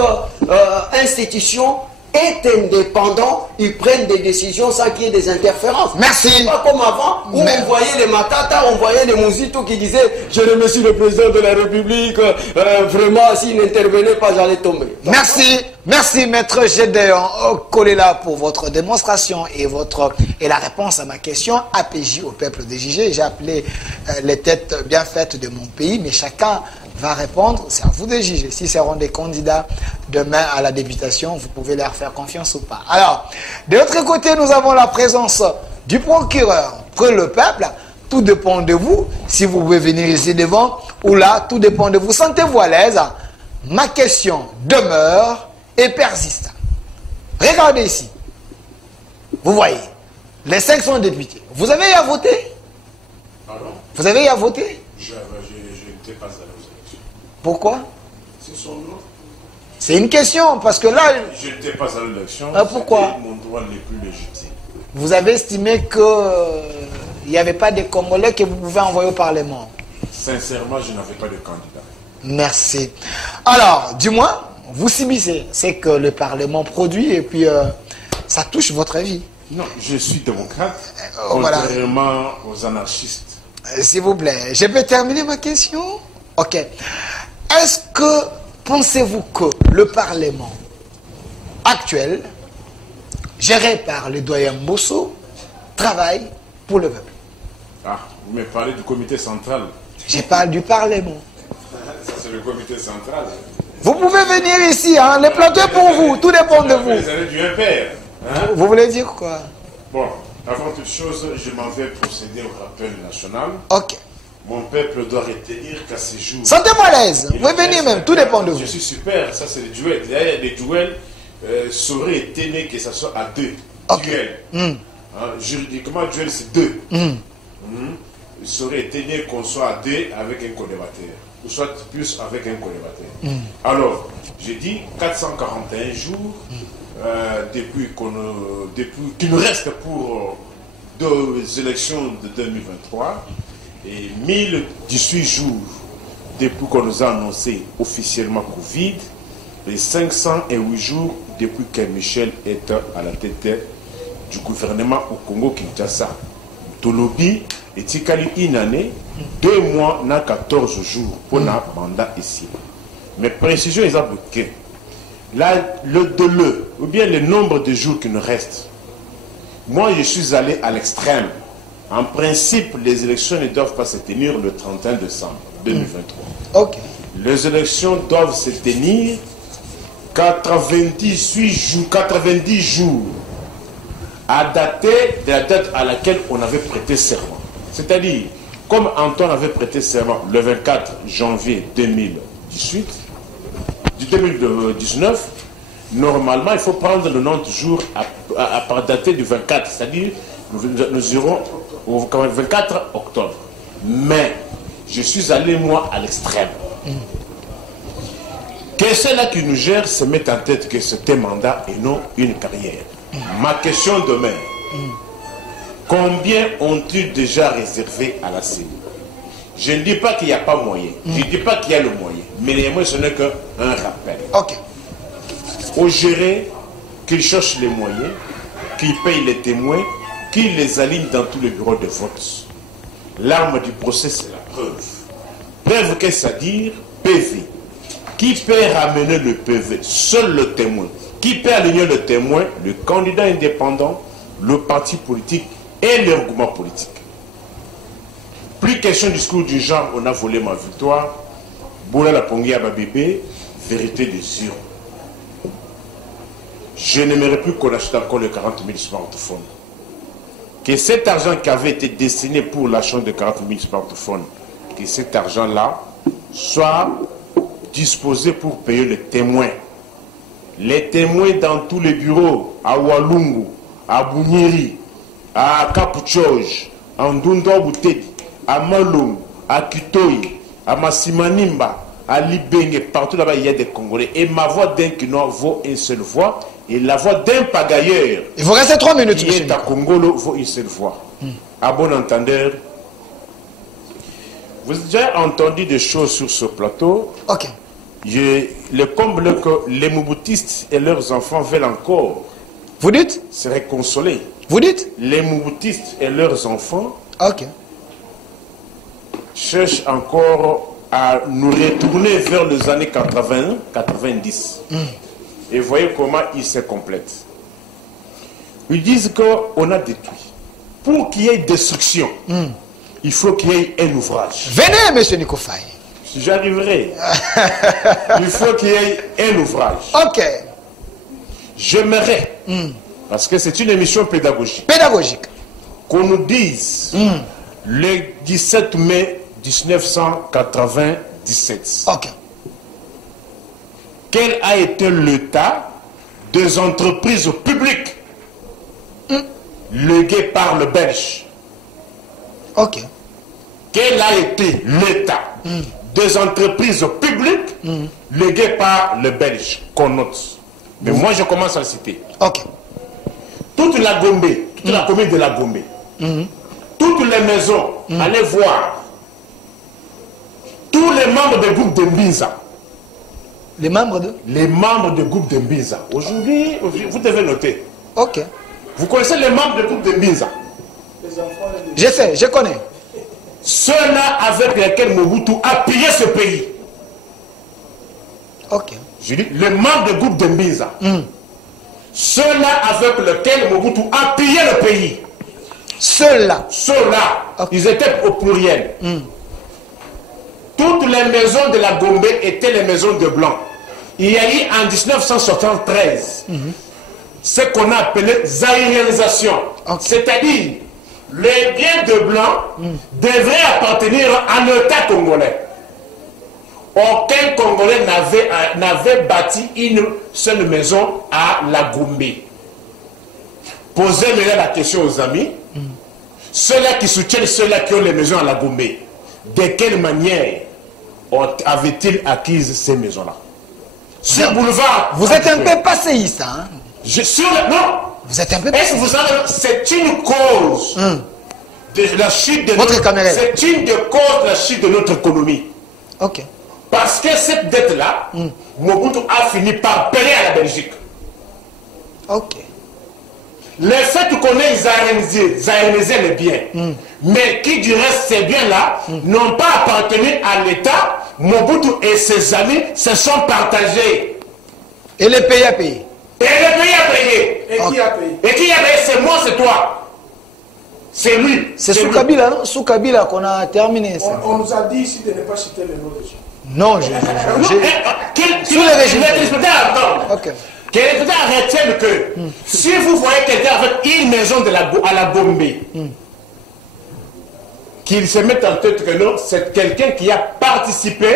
institution est indépendant, ils prennent des décisions sans qu'il y ait des interférences. Merci. C'est pas comme avant où on voyait les Matata, on voyait les Mouzito qui disaient je remercie le président de la République, vraiment s'il n'intervenait pas j'allais tomber. Donc, merci maître Gédéon Kolela pour votre démonstration et la réponse à ma question. APJ au peuple de JG. J'ai appelé les têtes bien faites de mon pays, mais chacun va répondre, c'est à vous de juger. Si seront des candidats demain à la députation, vous pouvez leur faire confiance ou pas. Alors, de l'autre côté, nous avons la présence du procureur pour le peuple. Tout dépend de vous, si vous pouvez venir ici devant, ou là, tout dépend de vous. Sentez-vous à l'aise. Ma question demeure et persiste. Regardez ici. Vous voyez, les 500 députés. Vous avez eu à voter? Pardon? Vous avez eu à voter? Je n'étais pas allé aux élections. Pourquoi? C'est son nom. C'est une question, parce que là... Je n'étais pas à l'élection. Pourquoi? C'était mon droit le plus légitime. Vous avez estimé qu'il n'y avait pas de Congolais que vous pouvez envoyer au Parlement? Sincèrement, je n'avais pas de candidat. Merci. Alors, du moins, vous subissez. C'est que le Parlement produit et puis ça touche votre vie. Non, je suis démocrate, contrairement aux anarchistes. S'il vous plaît, je peux terminer ma question? Ok. Est-ce que, pensez-vous que le Parlement actuel, géré par le doyen Mbosso, travaille pour le peuple? Ah, vous me parlez du comité central. Je parle du Parlement. Ça, c'est le comité central. Vous pouvez venir ici, hein, les plateaux pour vous, tout dépend de vous. Les années du MPR. Hein? Vous voulez dire quoi? Bon, avant toute chose, je m'en vais procéder au rappel national. Ok. Mon peuple doit retenir qu'à ces jours... Sentez-moi à l'aise. Vous pouvez venir même, tout dépend de vous. Je suis super, ça c'est le duel. D'ailleurs, les duels seraient été né que ça soit à deux. Okay. Duel. Hein, juridiquement, duel c'est deux. Il serait été né qu'on soit à deux avec un collébateur. Ou soit plus avec un collébateur. Alors, j'ai dit 441 jours depuis qu'il nous reste pour deux élections de 2023 et 1018 jours depuis qu'on nous a annoncé officiellement Covid et 508 jours depuis que Michel est à la tête du gouvernement au Congo-Kinshasa. Tolobi et Tikali une année, 2 mois, n'a 14 jours pour un mandat ici. Mais précision, ils ont bloqué. Là, le délai, ou bien le nombre de jours qui nous restent. Moi, je suis allé à l'extrême. En principe, les élections ne doivent pas se tenir le 31 décembre 2023. Ok. Les élections doivent se tenir 90 jours à dater de la date à laquelle on avait prêté serment. C'est-à-dire, comme Antoine avait prêté serment le 24 janvier 2019, normalement, il faut prendre le nom du jour à dater du 24, c'est-à-dire nous irons au 24 octobre. Mais je suis allé, moi, à l'extrême. Que ceux-là qui nous gèrent se mettent en tête que c'était un mandat et non une carrière. Ma question demain, combien ont-ils déjà réservé à la CENI? Je ne dis pas qu'il n'y a pas moyen, je ne dis pas qu'il y a le moyen, mais néanmoins ce n'est qu'un rappel. Ok. Au géré, qu'ils cherchent les moyens, qu'ils payent les témoins, qu'ils les alignent dans tous les bureaux de vote. L'arme du procès, c'est la preuve. Preuve qu'est-ce à dire? PV. Qui peut ramener le PV? Seul le témoin. Qui peut aligner le témoin? Le candidat indépendant, le parti politique et l'argument politique. Plus question du discours du genre, on a volé ma victoire. Boula la pongi à ma bébé, vérité des urnes. Je n'aimerais plus qu'on achète encore les 40 000 smartphones. Que cet argent qui avait été destiné pour l'achat de 40 000 smartphones, que cet argent-là soit disposé pour payer les témoins. Les témoins dans tous les bureaux, à Walungu, à Bunyiri, à Kapuchoj, à Ndundobutedi, à Malum, à Kitoi, à Massimanimba, à Libenge, partout là-bas il y a des Congolais. Et ma voix d'un Kinois vaut une seule voix, et la voix d'un pagailleur. Il vous reste 3 minutes, qui monsieur. est à Congolo vaut une seule voix. À bon entendeur, vous avez déjà entendu des choses sur ce plateau. Ok. Le comble que les Mouboutistes et leurs enfants veulent encore. Vous dites? Se réconsoler. Vous dites? Les Mouboutistes et leurs enfants Ok. cherchent encore à nous retourner vers les années 80, 90. Et voyez comment ils se complètent. Ils disent qu'on a détruit. Pour qu'il y ait destruction, il faut qu'il y ait un ouvrage. Venez, monsieur Nikofai. J'arriverai. Il faut qu'il y ait un ouvrage. Ok. J'aimerais, parce que c'est une émission pédagogique, Pédagogique. qu'on nous dise le 17 mai 1997, Ok. quel a été l'état des entreprises publiques léguées par le Belge? Ok. Quel a été l'état des entreprises publiques léguées par le Belge qu'on note? Mais moi je commence à le citer. Ok. Toute la Gombe, toute la commune de la Gombe, toutes les maisons, allez voir. Tous les membres du groupe de Mbinza. Les membres de? Les membres du groupe de Mbinza. Aujourd'hui, vous devez noter. Ok. Vous connaissez les membres du groupe de Mbinza? Je sais, je connais. Ceux-là avec lesquels Mobutu a pillé ce pays. Ok. Je dis les membres du groupe de Mbinza. Ceux-là avec lesquels Mobutu a pillé le pays. Ceux-là. Ceux-là, Okay. ils étaient au pluriel. Toutes les maisons de la Gombe étaient les maisons de Blancs. Il y a eu en 1973 ce qu'on a appelé zaïrianisation. C'est-à-dire, les biens de blanc devraient appartenir à l'État congolais. Aucun Congolais n'avait bâti une seule maison à la Gombe. Posez maintenant la question aux amis. Ceux-là qui soutiennent ceux-là qui ont les maisons à la Gombe, de quelle manière avaient-ils acquis ces maisons-là? Sur boulevard. Vous êtes un peu passéiste, hein? Non. Vous êtes un peu passéiste. Est-ce que vous savez, c'est une cause de la chute de notre économie. C'est une des causes de la chute de notre économie. Ok. Parce que cette dette-là, Mobutu a fini par payer à la Belgique. Ok. Le fait qu'on ait zaïrisé les biens, mais qui du reste ces biens-là n'ont pas appartenu à l'État, Mobutu et ses amis se sont partagés. Et les pays à payer. Et les pays à payer. Et qui a payé? Et qui a payé? C'est moi, c'est toi. C'est lui. C'est sous Kabila, non? Sous Kabila qu'on a terminé ça. On nous a dit ici de ne pas citer les noms des gens. Non, sous le régime. Ok. Que les gens retiennent que si vous voyez quelqu'un avec une maison à la Gombe, qu'il se mette en tête que non, c'est quelqu'un qui a participé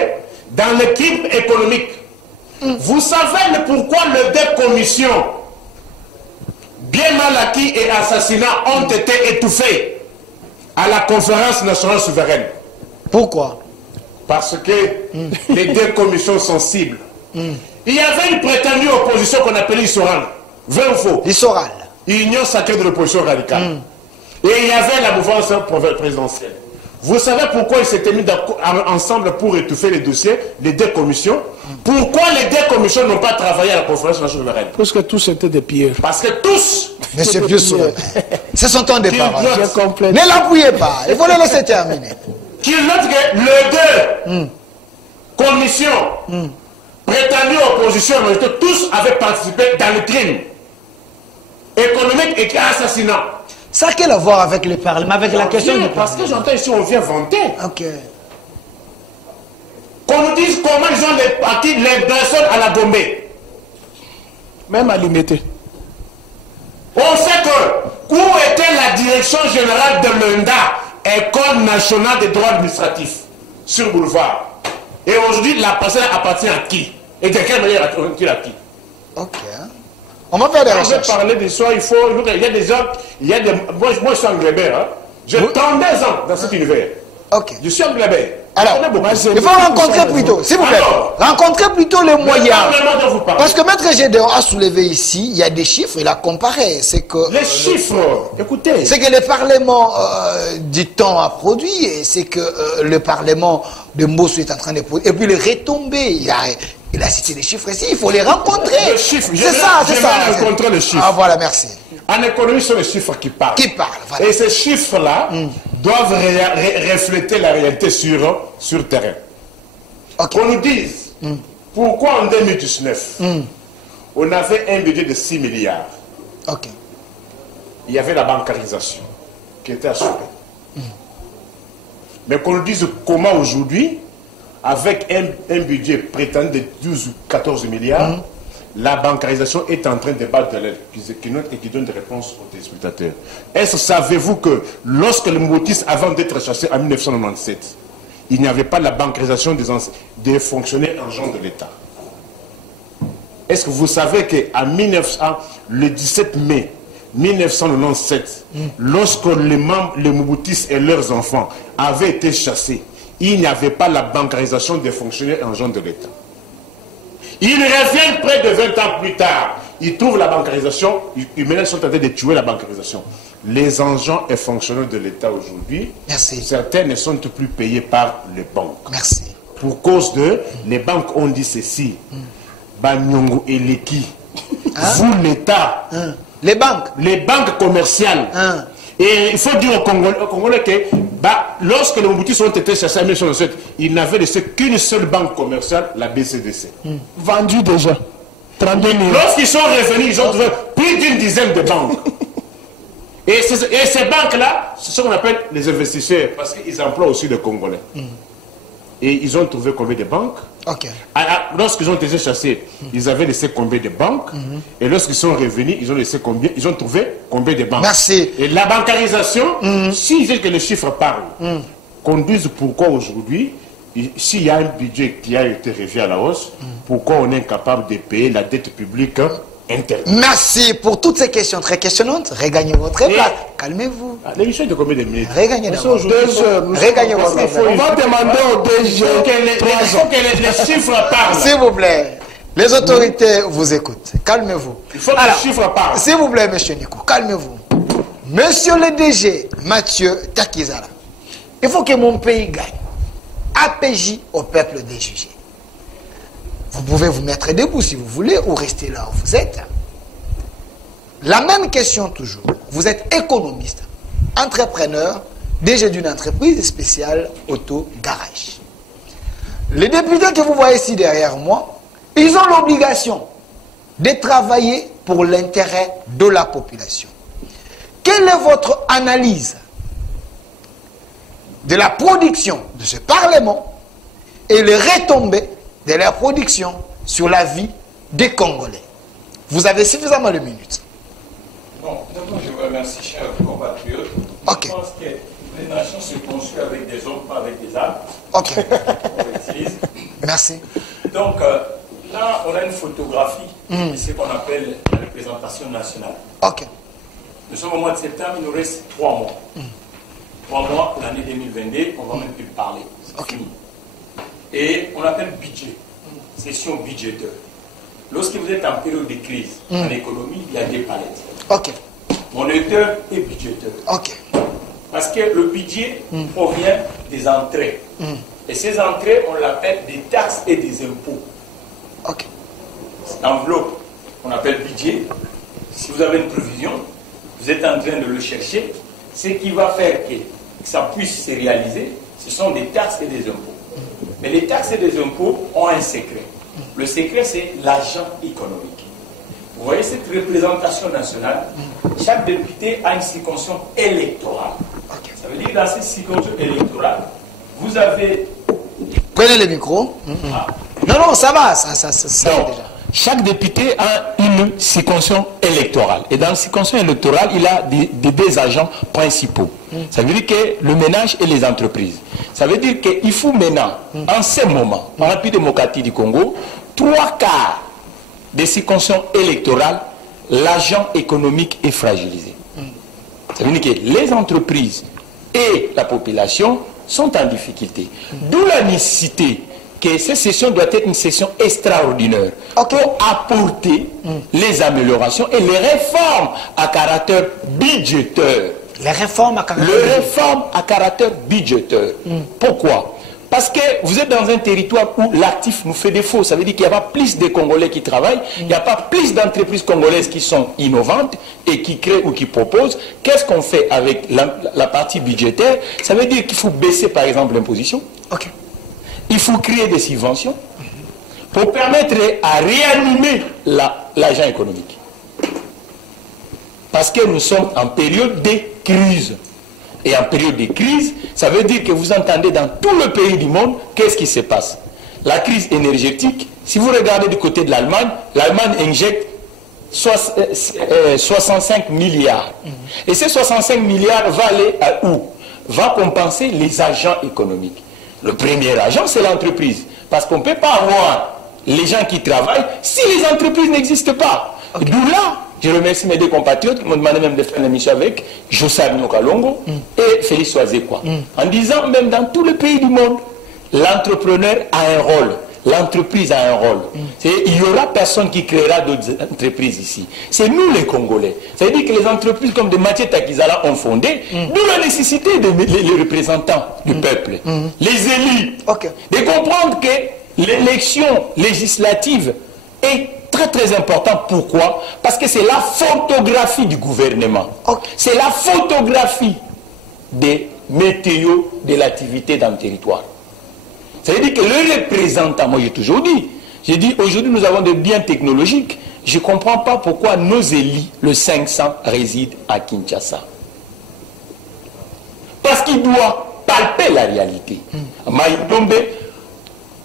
dans le crime économique. Vous savez pourquoi les deux commissions, bien mal acquis et assassinats, ont été étouffés à la conférence nationale souveraine? Pourquoi? Parce que les deux commissions sont cibles. Il y avait une prétendue opposition qu'on appelait Issoral. Vrai ou faux? Issoral. Union sacrée de l'opposition radicale. Et il y avait la mouvance présidentielle. Vous savez pourquoi ils s'étaient mis ensemble pour étouffer les dossiers, les deux commissions? Pourquoi les deux commissions n'ont pas travaillé à la conférence nationale souveraine? Parce que tous étaient des pierres. Parce que tous... Monsieur Pius, c'est son temps de parole. Ne l'appuyez pas, il faut le laisser terminer. Qu'il note que les deux commissions prétendues opposition, tous avaient participé dans le crime économique et assassinat. Ça a quel à voir avec le Parlement, avec la question du Parce que j'entends ici, on vient vanter. Ok. Qu'on nous dise comment ils ont acquis les personnes à la Gombe. Même à l'imiter. On sait que où était la direction générale de l'ENDA, École nationale des droits administratifs, sur Boulevard. Et aujourd'hui, la personne appartient à qui? Et de quelle manière a-t-il acquis? Ok. On va faire des recherches. Parler de soi, il y a des gens, moi je suis anglais, hein. J'ai 32 ans dans cet univers. Ok. Je suis anglais. Alors, il faut rencontrer plutôt, s'il vous plaît, rencontrer plutôt les moyens. Parce que Maître Gédéon a soulevé ici, il y a des chiffres, il a comparé. C'est que les chiffres, écoutez. C'est que le Parlement du temps a produit, et c'est que le Parlement de Mbosso est en train de produire. Et puis les retombées, il a cité des chiffres ici, il faut les rencontrer. Les chiffres, c'est ça, c'est ça. Rencontrer les chiffres. Ah voilà, merci. En économie, ce sont les chiffres qui parlent. Qui parlent, voilà. Et ces chiffres-là doivent refléter la réalité sur terrain. Okay. Qu'on nous dise pourquoi en 2019, on avait un budget de 6 milliards. Okay. Il y avait la bancarisation qui était assurée. Mais qu'on nous dise comment aujourd'hui, avec un budget prétendu de 12 ou 14 milliards, la bancarisation est en train de battre de l'aile, qui donne des réponses aux téléspectateurs. Est-ce que savez-vous que lorsque le Mobutis, avant d'être chassé en 1997, il n'y avait pas la bancarisation des fonctionnaires agents de l'État? Est-ce que vous savez qu'en le 17 mai 1997, lorsque les Mobutis et leurs enfants avaient été chassés, il n'y avait pas la bancarisation des fonctionnaires agents de l'État? Ils reviennent près de 20 ans plus tard. Ils trouvent la bancarisation. Ils sont en train de tuer la bancarisation. Les agents et fonctionnaires de l'État aujourd'hui, certains ne sont plus payés par les banques. Merci. Pour cause de, les banques ont dit ceci. Banyongo et Leki. Vous, l'État. Les banques commerciales. Et il faut dire aux Congolais que lorsque les Mobutus ont été chassés en 1997, ils n'avaient laissé qu'une seule banque commerciale, la BCDC. Vendue déjà. 32 000. Lorsqu'ils sont revenus, ils ont trouvé plus d'une dizaine de banques. Et ces banques-là, c'est ce qu'on appelle les investisseurs, parce qu'ils emploient aussi les Congolais. Et ils ont trouvé combien de banques? Ok. Lorsqu'ils ont été chassés, ils avaient laissé combien de banques? Et lorsqu'ils sont revenus, ils ont laissé combien? Ils ont trouvé combien de banques? Merci. Et la bancarisation, s'ils veulent que les chiffres parlent, conduisent pourquoi aujourd'hui, s'il y a un budget qui a été revu à la hausse, pourquoi on est incapable de payer la dette publique interne? Merci pour toutes ces questions très questionnantes. Regagnez votre place. Calmez-vous. L'émission est de combien de minutes? Regagnez d'abord. 2 heures. Regagnez votre place. On va demander aux DG. Il faut que les chiffres parlent. S'il vous plaît, les autorités vous écoutent. Calmez-vous. Il faut que les chiffres parlent. S'il vous plaît, monsieur Nico, calmez-vous. Monsieur le DG, Mathieu Takizala, il faut que mon pays gagne. APJ au peuple des jugés. Vous pouvez vous mettre debout si vous voulez ou rester là où vous êtes. La même question toujours. Vous êtes économiste, entrepreneur, DG d'une entreprise spéciale auto-garage. Les députés que vous voyez ici derrière moi, ils ont l'obligation de travailler pour l'intérêt de la population. Quelle est votre analyse de la production de ce Parlement et les retombées de leur production sur la vie des Congolais? Vous avez suffisamment de minutes. Bon, d'abord, je vous remercie, chers compatriotes. Ok. Je pense que les nations se construisent avec des hommes, pas avec des arbres. Ok. On utilise. Merci. Donc, là, on a une photographie de ce qu'on appelle la représentation nationale. Ok. Nous sommes au mois de septembre, il nous reste 3 mois. 3 mois pour l'année 2022, on va même plus parler. C'est fini. Et on appelle budget, session budgétaire. Lorsque vous êtes en période de crise, en économie, il y a 2 palettes. Ok. Monétaire et budgétaire. Ok. Parce que le budget provient des entrées. Et ces entrées, on l'appelle des taxes et des impôts. Ok. Enveloppe, on appelle budget. Si vous avez une prévision, vous êtes en train de le chercher. Ce qui va faire que ça puisse se réaliser, ce sont des taxes et des impôts. Mais les taxes et les impôts ont un secret. Le secret, c'est l'argent économique. Vous voyez cette représentation nationale, chaque député a une circonscription électorale. Ça veut dire que dans cette circonscription électorale, vous avez... Prenez le micro. Non, non, ça va, ça va déjà. Chaque député a une circonscription électorale. Et dans la circonscription électorale, il a des agents principaux. Ça veut dire que le ménage et les entreprises. Ça veut dire qu'il faut maintenant, en ce moment, en République démocratique du Congo, 3/4 des circonscriptions électorales, l'agent économique est fragilisé. Ça veut dire que les entreprises et la population sont en difficulté. D'où la nécessité que cette session doit être une session extraordinaire pour apporter les améliorations et les réformes à caractère budgétaire. Les réformes à caractère budgétaire. Pourquoi? Parce que vous êtes dans un territoire où l'actif nous fait défaut. Ça veut dire qu'il n'y a pas plus de Congolais qui travaillent, il n'y a pas plus d'entreprises congolaises qui sont innovantes et qui créent ou qui proposent. Qu'est-ce qu'on fait avec la partie budgétaire? Ça veut dire qu'il faut baisser par exemple l'imposition. Ok. Il faut créer des subventions pour permettre à réanimer l'agent économique. Parce que nous sommes en période de crise. Et en période de crise, ça veut dire que vous entendez dans tout le pays du monde, qu'est-ce qui se passe? La crise énergétique, si vous regardez du côté de l'Allemagne, l'Allemagne injecte 65 milliards. Et ces 65 milliards vont aller à où? Va compenser les agents économiques. Le premier agent, c'est l'entreprise. Parce qu'on ne peut pas avoir les gens qui travaillent si les entreprises n'existent pas. Okay. D'où là, je remercie mes 2 compatriotes qui m'ont demandé même de faire une émission avec José Kalongo et Félix Oazekwa. En disant, même dans tous les pays du monde, l'entrepreneur a un rôle. L'entreprise a un rôle. Il n'y aura personne qui créera d'autres entreprises ici. C'est nous les Congolais. Ça veut dire que les entreprises comme de Mathieu Takizala ont fondé, d'où la nécessité les représentants du peuple, les élus, de comprendre que l'élection législative est très très important. Pourquoi? Parce que c'est la photographie du gouvernement. C'est la photographie des météos de l'activité dans le territoire. Ça veut dire que le représentant, moi j'ai toujours dit, j'ai dit aujourd'hui nous avons des biens technologiques, je ne comprends pas pourquoi nos élus, le 500, résident à Kinshasa. Parce qu'il doit palper la réalité. Maïdombe,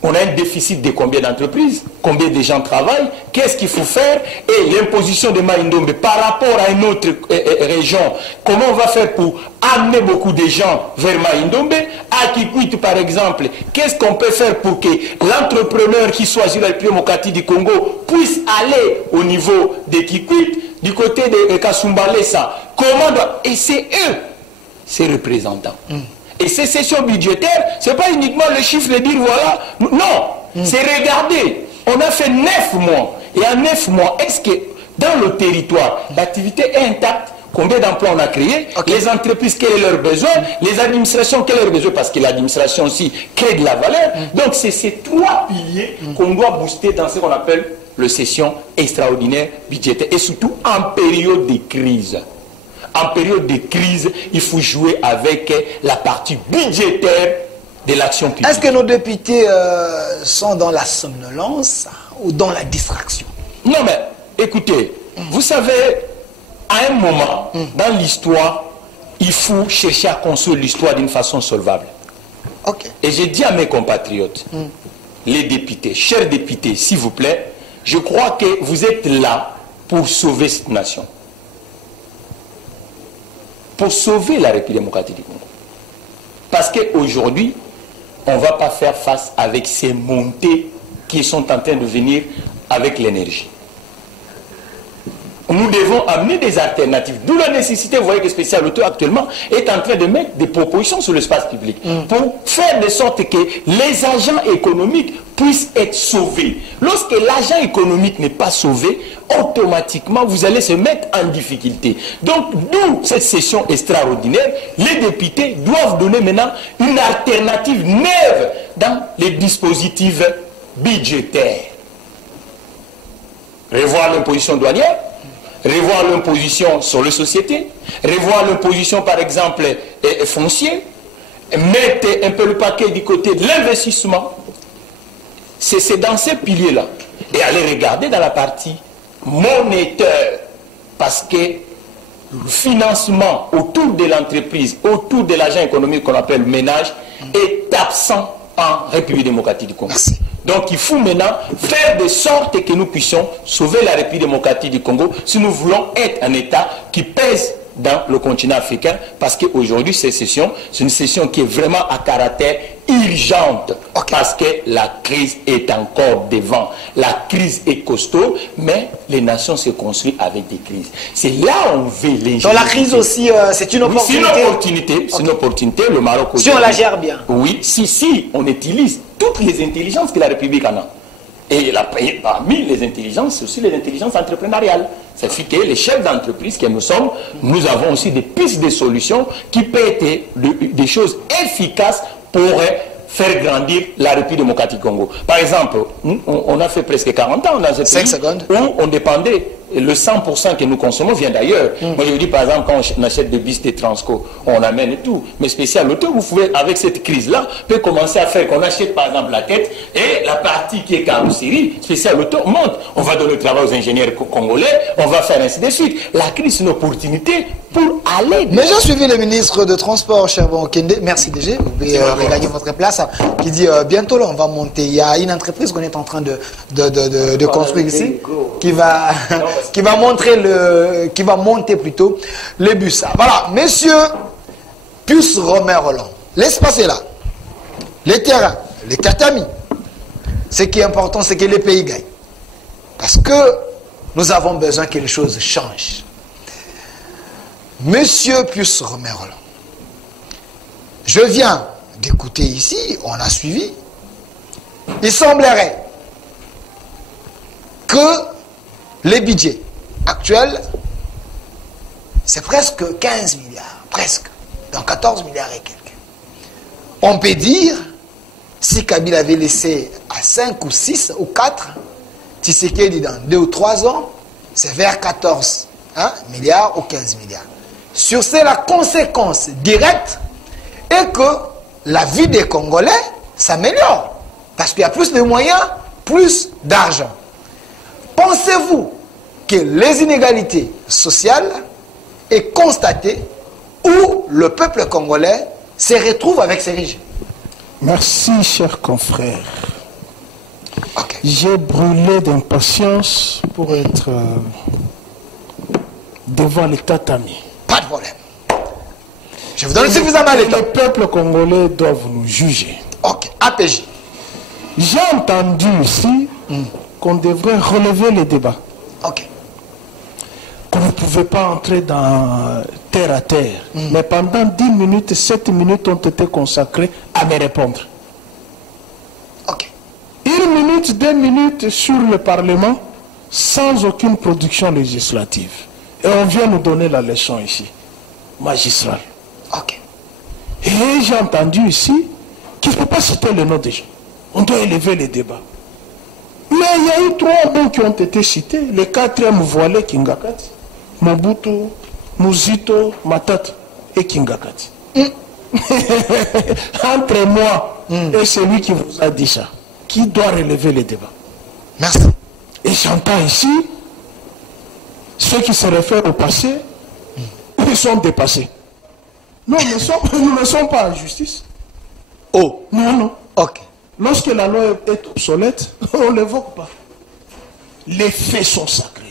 On a un déficit de combien d'entreprises? Combien de gens travaillent? Qu'est-ce qu'il faut faire? Et l'imposition de Maïndombe par rapport à une autre région, comment on va faire pour amener beaucoup de gens vers Maïndombe? À Kikwit, par exemple, qu'est-ce qu'on peut faire pour que l'entrepreneur qui choisit la République démocratique du Congo puisse aller au niveau de Kikwit, du côté de Kasumbalesa? Comment doit... Et c'est eux, ces représentants. Et ces sessions budgétaires, ce n'est pas uniquement le chiffre de dire voilà. Non, c'est regarder. On a fait 9 mois. Et en 9 mois, est-ce que dans le territoire, l'activité est intacte? Combien d'emplois on a créé? Les entreprises, quels sont leurs besoins? Les administrations, quels sont leurs besoins? Parce que l'administration aussi crée de la valeur. Donc c'est ces 3 piliers qu'on doit booster dans ce qu'on appelle le session extraordinaire budgétaire. Et surtout en période de crise. En période de crise, il faut jouer avec la partie budgétaire de l'action publique. Est-ce que nos députés sont dans la somnolence ou dans la distraction? Non, mais écoutez, vous savez, à un moment, dans l'histoire, il faut chercher à construire l'histoire d'une façon solvable. Et j'ai dit à mes compatriotes, les députés, chers députés, s'il vous plaît, je crois que vous êtes là pour sauver cette nation. Pour sauver la République démocratique du Congo. Parce qu'aujourd'hui, on ne va pas faire face avec ces montées qui sont en train de venir avec l'énergie. Nous devons amener des alternatives. D'où la nécessité, vous voyez que Spécial Auto actuellement est en train de mettre des propositions sur l'espace public pour faire de sorte que les agents économiques puissent être sauvés. Lorsque l'agent économique n'est pas sauvé, automatiquement vous allez se mettre en difficulté. Donc d'où cette session extraordinaire, les députés doivent donner maintenant une alternative neuve dans les dispositifs budgétaires. Revoir l'imposition douanière, revoir l'imposition sur les sociétés, revoir l'imposition par exemple foncier, mettre un peu le paquet du côté de l'investissement. C'est dans ces piliers-là. Et aller regarder dans la partie monétaire. Parce que le financement autour de l'entreprise, autour de l'agent économique qu'on appelle ménage, est absent en République démocratique du Congo. Merci. Donc il faut maintenant faire de sorte que nous puissions sauver la République démocratique du Congo si nous voulons être un État qui pèse dans le continent africain, parce qu'aujourd'hui cette session, c'est une session qui est vraiment à caractère urgente, parce que la crise est encore devant. La crise est costaud, mais les nations se construisent avec des crises. C'est là où on veut l'ingénierie. Dans la crise aussi, c'est une opportunité. C'est une opportunité, c'est une opportunité. Le Maroc aussi. Si on la gère bien. Oui, si on utilise toutes les intelligences que la République en a. Et parmi les intelligences, c'est aussi les intelligences entrepreneuriales. Ça fait que les chefs d'entreprise que nous sommes, nous avons aussi des pistes de solutions qui peuvent être des choses efficaces pour faire grandir la République démocratique du Congo. Par exemple, on a fait presque 40 ans dans ce pays où on dépendait, le 100% que nous consommons vient d'ailleurs. Moi je vous dis par exemple, quand on achète des bis de Transco, on amène et tout. Mais Spécial Auto, vous pouvez, avec cette crise-là, peut commencer à faire qu'on achète par exemple la tête et la partie qui est carrosserie, Spécial Auto monte. On va donner le travail aux ingénieurs congolais, on va faire ainsi de suite. La crise, c'est une opportunité pour aller... Mais j'ai suivi le ministre de Transport, Charbon Kende, merci DG, vous pouvez regagner votre place, qui dit bientôt là on va monter. Il y a une entreprise qu'on est en train de construire ici, qui va monter plutôt les bus. Voilà, monsieur Pius Romain Roland, l'espace est là, les terrains, les tatamis. Ce qui est important, c'est que les pays gagnent. Parce que nous avons besoin que les choses changent. Monsieur Pius Romain Roland, je viens d'écouter ici, on a suivi, il semblerait que les budgets actuels, c'est presque 15 milliards, presque, donc 14 milliards et quelques. On peut dire, si Kabila avait laissé à 5 ou 6 ou 4, Tshisekedi dans 2 ou 3 ans, c'est vers 14 milliards ou 15 milliards. Sur c'est la conséquence directe est que la vie des Congolais s'améliore. Parce qu'il y a plus de moyens, plus d'argent. Pensez-vous que les inégalités sociales est constatée où le peuple congolais se retrouve avec ses régimes? Merci, chers confrères. Ok. J'ai brûlé d'impatience pour être devant les tatamis. Pas de problème. Je vous donne suffisamment de temps. Le peuple congolais doit nous juger. Ok. APJ. J'ai entendu ici qu'on devrait relever les débats. Ok. Qu'on ne pouvait pas entrer dans terre à terre. Mais pendant 10 minutes, 7 minutes ont été consacrées à me répondre. Ok. 1 minute, 2 minutes sur le Parlement, sans aucune production législative. Et on vient nous donner la leçon ici, magistrale. Ok. Et j'ai entendu ici qu'il ne faut pas citer le nom des gens. On doit élever les débats. Mais il y a eu 3 mots qui ont été cités. Le 4e voilé, Kingakati. Mobutu, Muzito, Matata et Kingakati. Entre moi et celui qui vous a dit ça, qui doit relever les débats? Merci. Et j'entends ici, ceux qui se réfèrent au passé, ils sont dépassés. Non, nous ne sommes pas en justice. Oh. Non, non. Ok. Lorsque la loi est obsolète, on ne l'évoque pas. Les faits sont sacrés.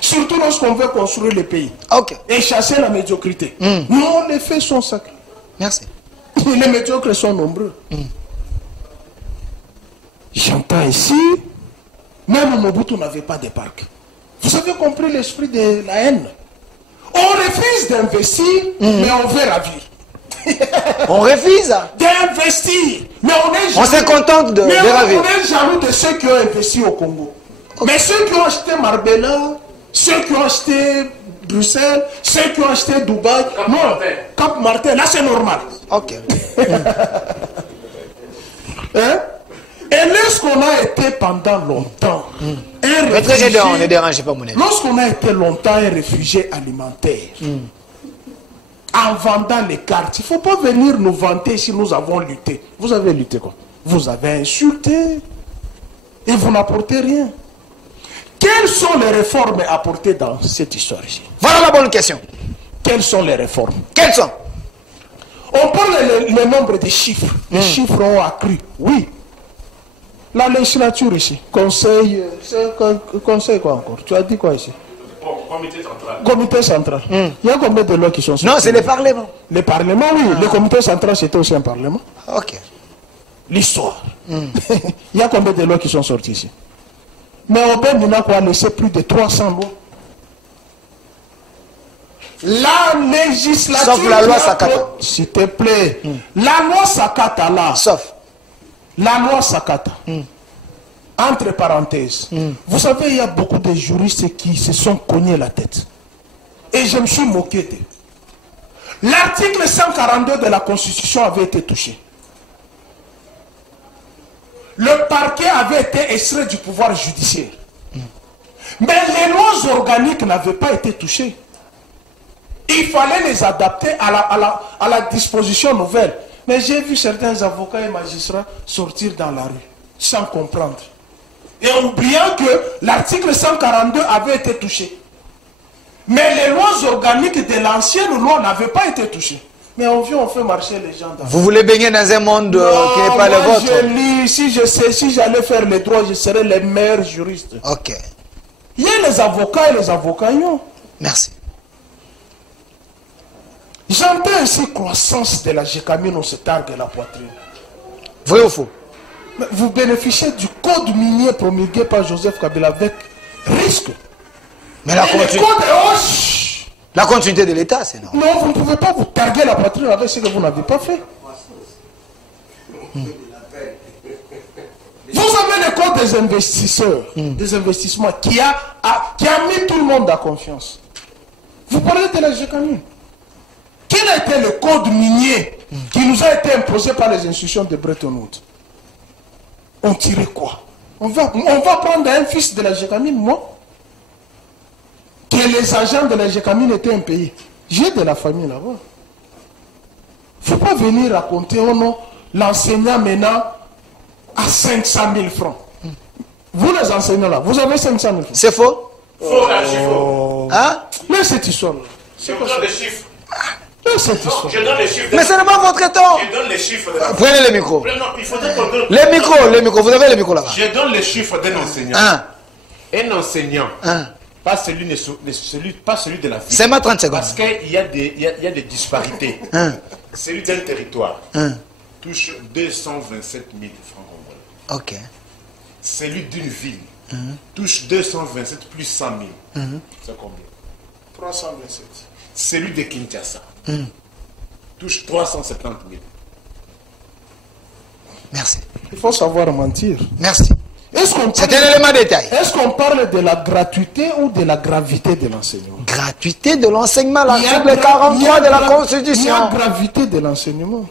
Surtout lorsqu'on veut construire le pays. Ok. Et chasser la médiocrité. Non, les faits sont sacrés. Merci. Les médiocres sont nombreux. J'entends ici, même Mobutu n'avait pas de parc. Vous avez compris l'esprit de la haine. On refuse d'investir, mais on veut ravir. On refuse D'investir, mais on est jaloux. On se contente de ravir. On est jaloux de ceux qui ont investi au Congo. Mais ceux qui ont acheté Marbella, ceux qui ont acheté Bruxelles, ceux qui ont acheté Dubaï, Cap Martin, là c'est normal. Ok. Hein? Et lorsqu'on a été pendant longtemps, Ne dérangez pas mon ami. lorsqu'on a été longtemps un réfugié alimentaire, en vendant les cartes, il ne faut pas venir nous vanter si nous avons lutté. Vous avez lutté quoi? Vous avez insulté et vous n'apportez rien. Quelles sont les réformes apportées dans cette histoire ici? Voilà la bonne question. Quelles sont les réformes? Quelles sont? On parle le nombre de chiffres. Les chiffres ont accru. Oui. La législature ici, conseil quoi encore? Tu as dit quoi ici? Comité central. Comité central. Il y a combien de lois qui sont sorties? Non, c'est le Parlement. Le Parlement, oui. Le comité central, c'était aussi un Parlement. Ok. L'histoire. Il y a combien de lois qui sont sorties ici? Mais Aubin Mounako a laissé plus de 300 lois. La législature... Sauf la loi Sakata. S'il te plaît. La loi Sakata là. Sauf. La loi Sakata. Entre parenthèses. Vous savez, il y a beaucoup de juristes qui se sont cognés la tête. Et je me suis moqué d'eux. L'article 142 de la Constitution avait été touché. Le parquet avait été extrait du pouvoir judiciaire. Mais les lois organiques n'avaient pas été touchées. Il fallait les adapter à la disposition nouvelle. Mais j'ai vu certains avocats et magistrats sortir dans la rue, sans comprendre. Et oubliant que l'article 142 avait été touché. Mais les lois organiques de l'ancienne loi n'avaient pas été touchées. Mais on vient, on fait marcher les gens dans Vous voulez baigner dans un monde qui n'est pas le vôtre? Je lis, si j'allais faire les droits, je serais le meilleur juriste. Ok. Il y a les avocats et les avocats. Merci. J'entends ainsi croissance de la Gécamine, on se targue la poitrine. Vrai ou faux? Mais vous bénéficiez du code minier promulgué par Joseph Kabila avec risque. Mais la continuité de l'État, c'est non. Non, vous ne pouvez pas vous targuer la poitrine avec ce que vous n'avez pas fait. Vous avez le code des investisseurs, des investissements qui a mis tout le monde à confiance. Vous parlez de la Gécamine. Quel a été le code minier qui nous a été imposé par les institutions de Bretton Woods? On tirait quoi? On va prendre un fils de la Gécamine, moi, que les agents de la Gécamine étaient impayés. J'ai de la famille là-bas. Il ne faut pas venir raconter, oh non, l'enseignant maintenant a 500 000 francs. Vous les enseignants là, vous avez 500 000 francs. C'est faux? Faux, archi faux. Hein? Mais cette histoire-là, C'est pour ça des chiffres. Je donne les chiffres. Mais ce n'est pas votre temps. Je donne les chiffres. Prenez le micro. Non, il faudrait qu'on donne... Les micros, vous avez le micro là-bas. Je donne les chiffres d'un enseignant. Un enseignant. Pas celui de la ville. C'est ma 30 secondes. Parce qu'il y a des disparités. Celui d'un territoire touche 227 000 francs congolais. Ok. Celui d'une ville touche 227 plus 100 000. C'est combien? 327. Celui de Kinshasa touche 370 000. Merci. Il faut savoir mentir. Merci. C'est un élément de détail. Est-ce qu'on parle de la gratuité ou de la gravité de l'enseignement? Gratuité de l'enseignement, l'article 43 de la Constitution. Il y a gravité de l'enseignement.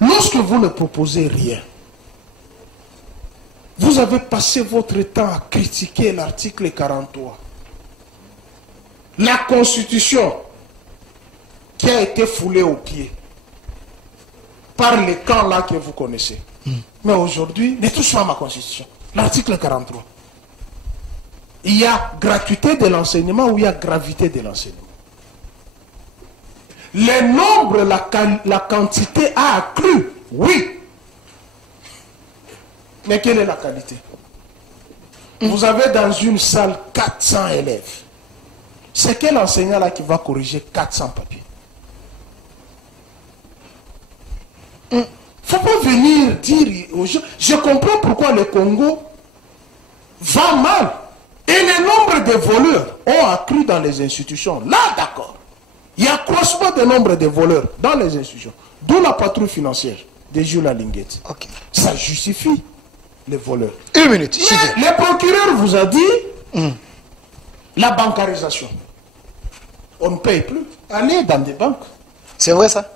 Lorsque vous ne proposez rien, vous avez passé votre temps à critiquer l'article 43. La Constitution qui a été foulée aux pieds par les camps là que vous connaissez. Mais aujourd'hui, ne touche pas à ma Constitution. L'article 43. Il y a gratuité de l'enseignement ou il y a gravité de l'enseignement. Le nombre, la quantité a accru, oui. Mais quelle est la qualité? Vous avez dans une salle 400 élèves. C'est quel enseignant là qui va corriger 400 papiers? Il ne faut pas venir dire aux gens. Je comprends pourquoi le Congo va mal. Et le nombre de voleurs ont accru dans les institutions. Là, d'accord. Il y a accroissement du nombre de voleurs dans les institutions. D'où la patrouille financière de Jules Linguette. Ok. Ça justifie les voleurs. Une minute. Mais le procureur vous a dit la bancarisation. On ne paye plus. Allez dans des banques. C'est vrai ça?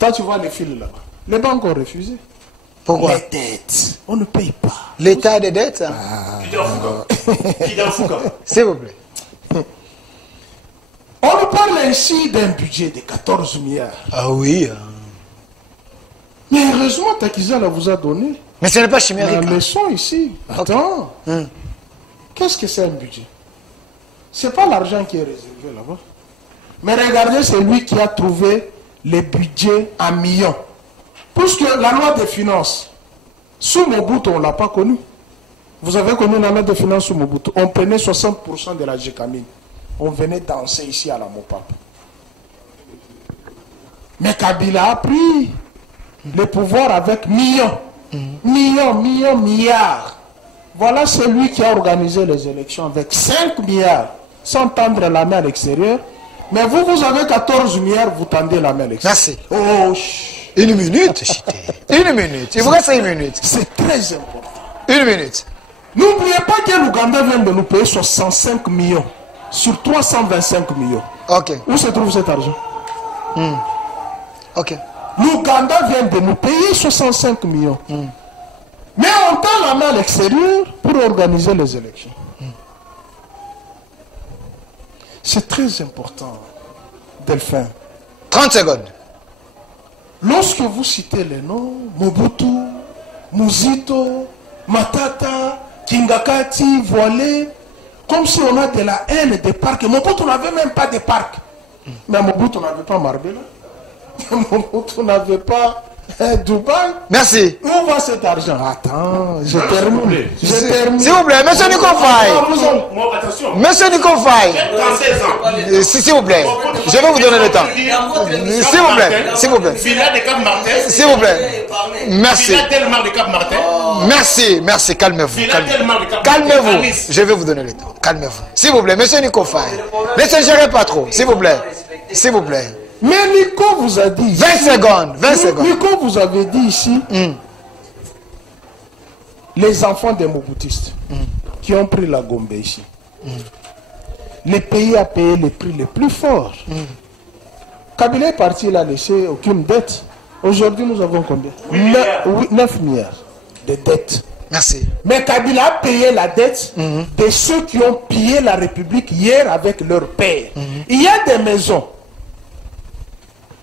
Toi, tu vois les fils là-bas. Les banques ont refusé. Pourquoi? Les dettes. On ne paye pas. L'état des dettes? S'il vous plaît. On nous parle ici d'un budget de 14 milliards. Ah oui. Mais heureusement, Takizala vous a donné Mais ce n'est pas chimérique. la leçon ici. Attends. Qu'est-ce que c'est un budget? Ce n'est pas l'argent qui est réservé là-bas. Mais regardez, c'est lui qui a trouvé les budgets en millions. Puisque la loi des finances, sous Mobutu, on ne l'a pas connue. Vous avez connu la loi des finances sous Mobutu. On prenait 60% de la GECAMINE. On venait danser ici à la Mopap. Mais Kabila a pris le pouvoir avec millions. Millions, milliards. Voilà celui qui a organisé les élections avec 5 milliards, sans tendre la main à l'extérieur. Mais vous, vous avez 14 milliards, vous tendez la main à l'extérieur. Merci. Oh, une minute, Chité. Une minute. Il vous reste une minute. C'est très important. Une minute. N'oubliez pas que l'Ouganda vient de nous payer 65 millions sur 325 millions. Ok. Où se trouve cet argent? Ok. L'Ouganda vient de nous payer 65 millions. Mais on tend la main à l'extérieur pour organiser les élections. C'est très important, Delphin. 30 secondes. Lorsque vous citez les noms, Mobutu, Muzito, Matata, Kingakati, Voilé, comme si on a de la haine des parcs. Mobutu n'avait même pas de parcs. Mais Mobutu n'avait pas Marbella. Mobutu n'avait pas Dubaï. Merci. Où va cet argent? Attends, je termine. S'il vous plaît, monsieur Nicofaï. Monsieur Nicofaï. S'il vous plaît, je vais vous donner le temps. S'il vous plaît, s'il vous plaît. S'il vous plaît. Merci. Merci, calmez-vous. Calmez-vous. Je vais vous donner le temps. Calmez-vous. S'il vous plaît, monsieur Nicofaï. Ne se gérez pas trop. S'il vous plaît. S'il vous plaît. Mais Nico vous a dit... 20 secondes, 20 secondes. Nico vous avait dit ici, les enfants des Mobutistes qui ont pris la Gombe ici, le pays a payé les prix les plus forts. Kabila est parti, il n'a laissé aucune dette. Aujourd'hui, nous avons combien? 9 milliards de dettes. Merci. Mais Kabila a payé la dette de ceux qui ont pillé la République hier avec leur père. Il y a des maisons.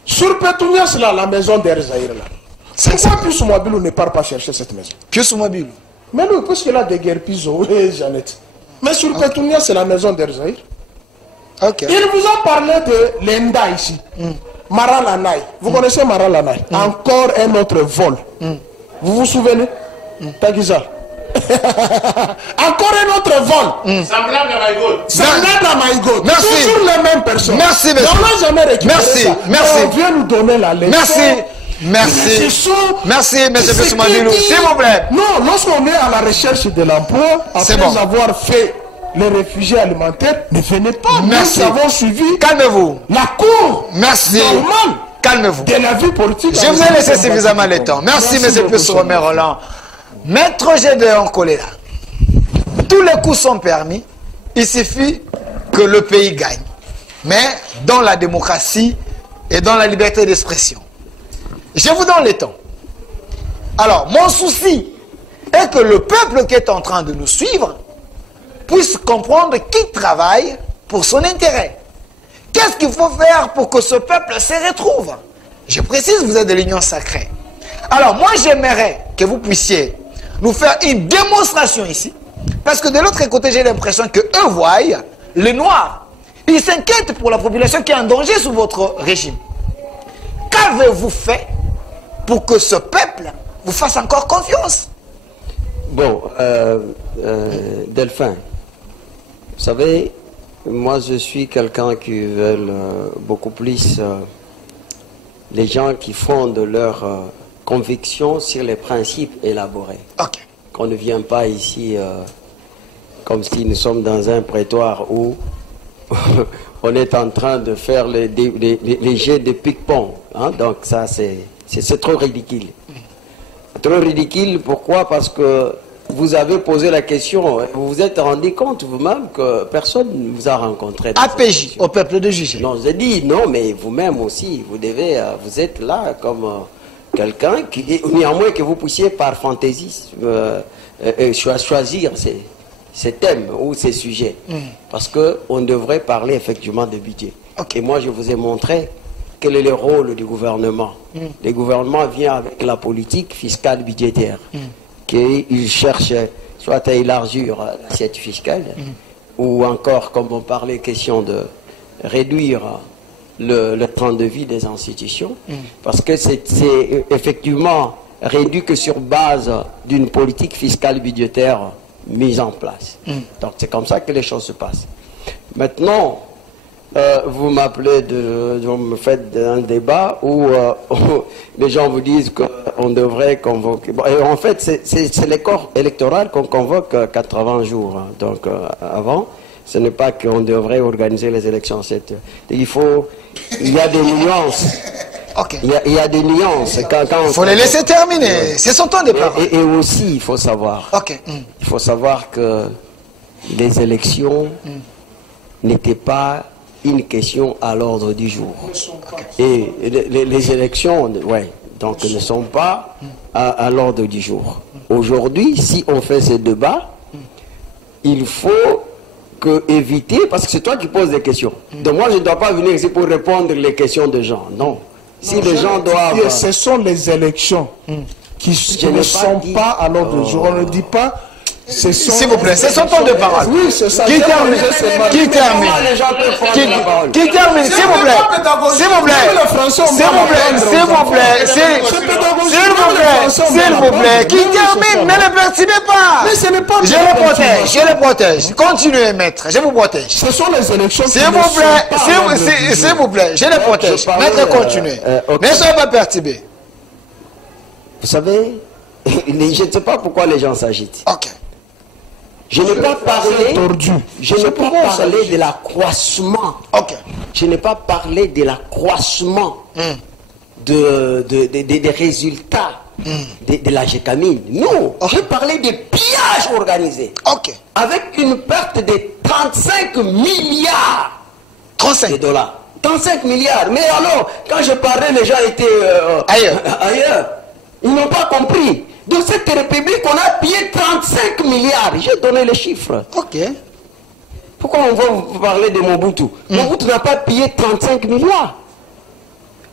Sur Pétounia, c'est là, la maison d'Erzaïr. Pourquoi Pius Mwabilou ne part pas chercher cette maison? Pius Mwabilou. Mais lui, parce qu'il a des guerres Piso et Jeannette. Mais sur Pétounia, c'est la maison d'Erzaïr. Ok. Il vous a parlé de l'Enda ici. Maralanai. Vous connaissez Maralanai? Encore un autre vol. Vous vous souvenez? Tagiza. Encore un autre vol. Semblable à Maïgol. Semblable à Maïgol. Merci. Toujours les mêmes personnes. Merci, monsieur. On n'a jamais récupéré Merci, ça. merci. On vient nous donner la leçon. Merci. Merci. Merci, monsieur Ce Fessoumadilou. qui dit- S'il vous plaît. Non, lorsqu'on est à la recherche de l'emploi, C'est après bon. avoir fait les réfugiés alimentaires, ne venez pas. Merci. Nous avons suivi Calmez-vous. la cour Merci. normale Calmez-vous. de la vie politique. Je vous ai laissé suffisamment le temps. Merci, monsieur Plus Romain Roland. Maître Gédéon Kolela. Tous les coups sont permis. Il suffit que le pays gagne. Mais dans la démocratie et dans la liberté d'expression. Je vous donne le temps. Alors, mon souci est que le peuple qui est en train de nous suivre puisse comprendre qui travaille pour son intérêt. Qu'est-ce qu'il faut faire pour que ce peuple se retrouve? Je précise, vous êtes de l'Union sacrée. Alors, moi, j'aimerais que vous puissiez nous faire une démonstration ici. Parce que de l'autre côté, j'ai l'impression qu'eux voient les Noirs. Ils s'inquiètent pour la population qui est en danger sous votre régime. Qu'avez-vous fait pour que ce peuple vous fasse encore confiance? Bon, Delphin, vous savez, moi je suis quelqu'un qui veut beaucoup plus les gens qui fondent leurs convictions sur les principes élaborés. Ok. Qu'on ne vient pas ici comme si nous sommes dans un prétoire où on est en train de faire les jets de pique-pont. Hein? Donc ça, c'est trop ridicule. Trop ridicule, pourquoi? Parce que vous avez posé la question, vous vous êtes rendu compte vous-même que personne ne vous a rencontré. APJ, au peuple de juger. Non, j'ai dit non, mais vous-même aussi, vous devez, vous êtes là comme quelqu'un qui, néanmoins que vous puissiez par fantaisie choisir ces thèmes ou ces sujets. Parce qu'on devrait parler effectivement de budget. Et moi, je vous ai montré quel est le rôle du gouvernement. Le gouvernement vient avec la politique fiscale budgétaire. Qu'il cherche soit à élargir l'assiette fiscale, ou encore, comme on parlait, question de réduire le temps de vie des institutions, parce que c'est effectivement réduit que sur base d'une politique fiscale budgétaire mise en place. Donc c'est comme ça que les choses se passent. Maintenant, vous m'appelez, vous me faites un débat où les gens vous disent qu'on devrait convoquer. Bon, en fait, c'est les corps électoral qu'on convoque 80 jours. Hein. Donc avant, ce n'est pas qu'on devrait organiser les élections. Il y a des nuances. Ok. Il y a des nuances. Il faut les laisser terminer. C'est son temps de parole. Et aussi, il faut savoir. Ok. Il faut savoir que les élections n'étaient pas une question à l'ordre du jour. Et les élections, ouais, donc ne sont pas à l'ordre du jour. Aujourd'hui, si on fait ce débat, il faut éviter, parce que c'est toi qui poses des questions. Donc moi, je ne dois pas venir ici pour répondre les questions des gens. Non. Si les gens doivent... Ce sont les élections qui ne sont pas à l'ordre du jour. On ne dit pas... S'il vous plaît, c'est son temps de parole. Oui, c'est ça. Qui termine? Qui termine? Qui termine? S'il vous plaît. S'il vous plaît. S'il vous plaît. S'il vous plaît. S'il vous plaît. Qui termine? Ne le perturbez pas. Mais ce n'est pas... Je le protège. Je le protège. Continuez, maître. Je vous protège. Ce sont les élections qui s'il vous plaît. S'il vous plaît. Je le protège. Maître, continuez. Ne soyez pas perturbé. Vous savez, je ne sais pas pourquoi les gens s'agitent. Ok. Je n'ai pas parlé, de l'accroissement. Ok. Je n'ai pas parlé de l'accroissement des résultats de la GECAMIN. Non, j'ai parlé de pillage organisé. Ok. Avec une perte de 35 milliards de dollars. 35 milliards. Mais alors, quand je parlais, les gens étaient ailleurs. Ils n'ont pas compris. Dans cette république, on a pillé 35 milliards. J'ai donné les chiffres. Ok. Pourquoi on va vous parler de Mobutu? Mobutu n'a pas pillé 35 milliards.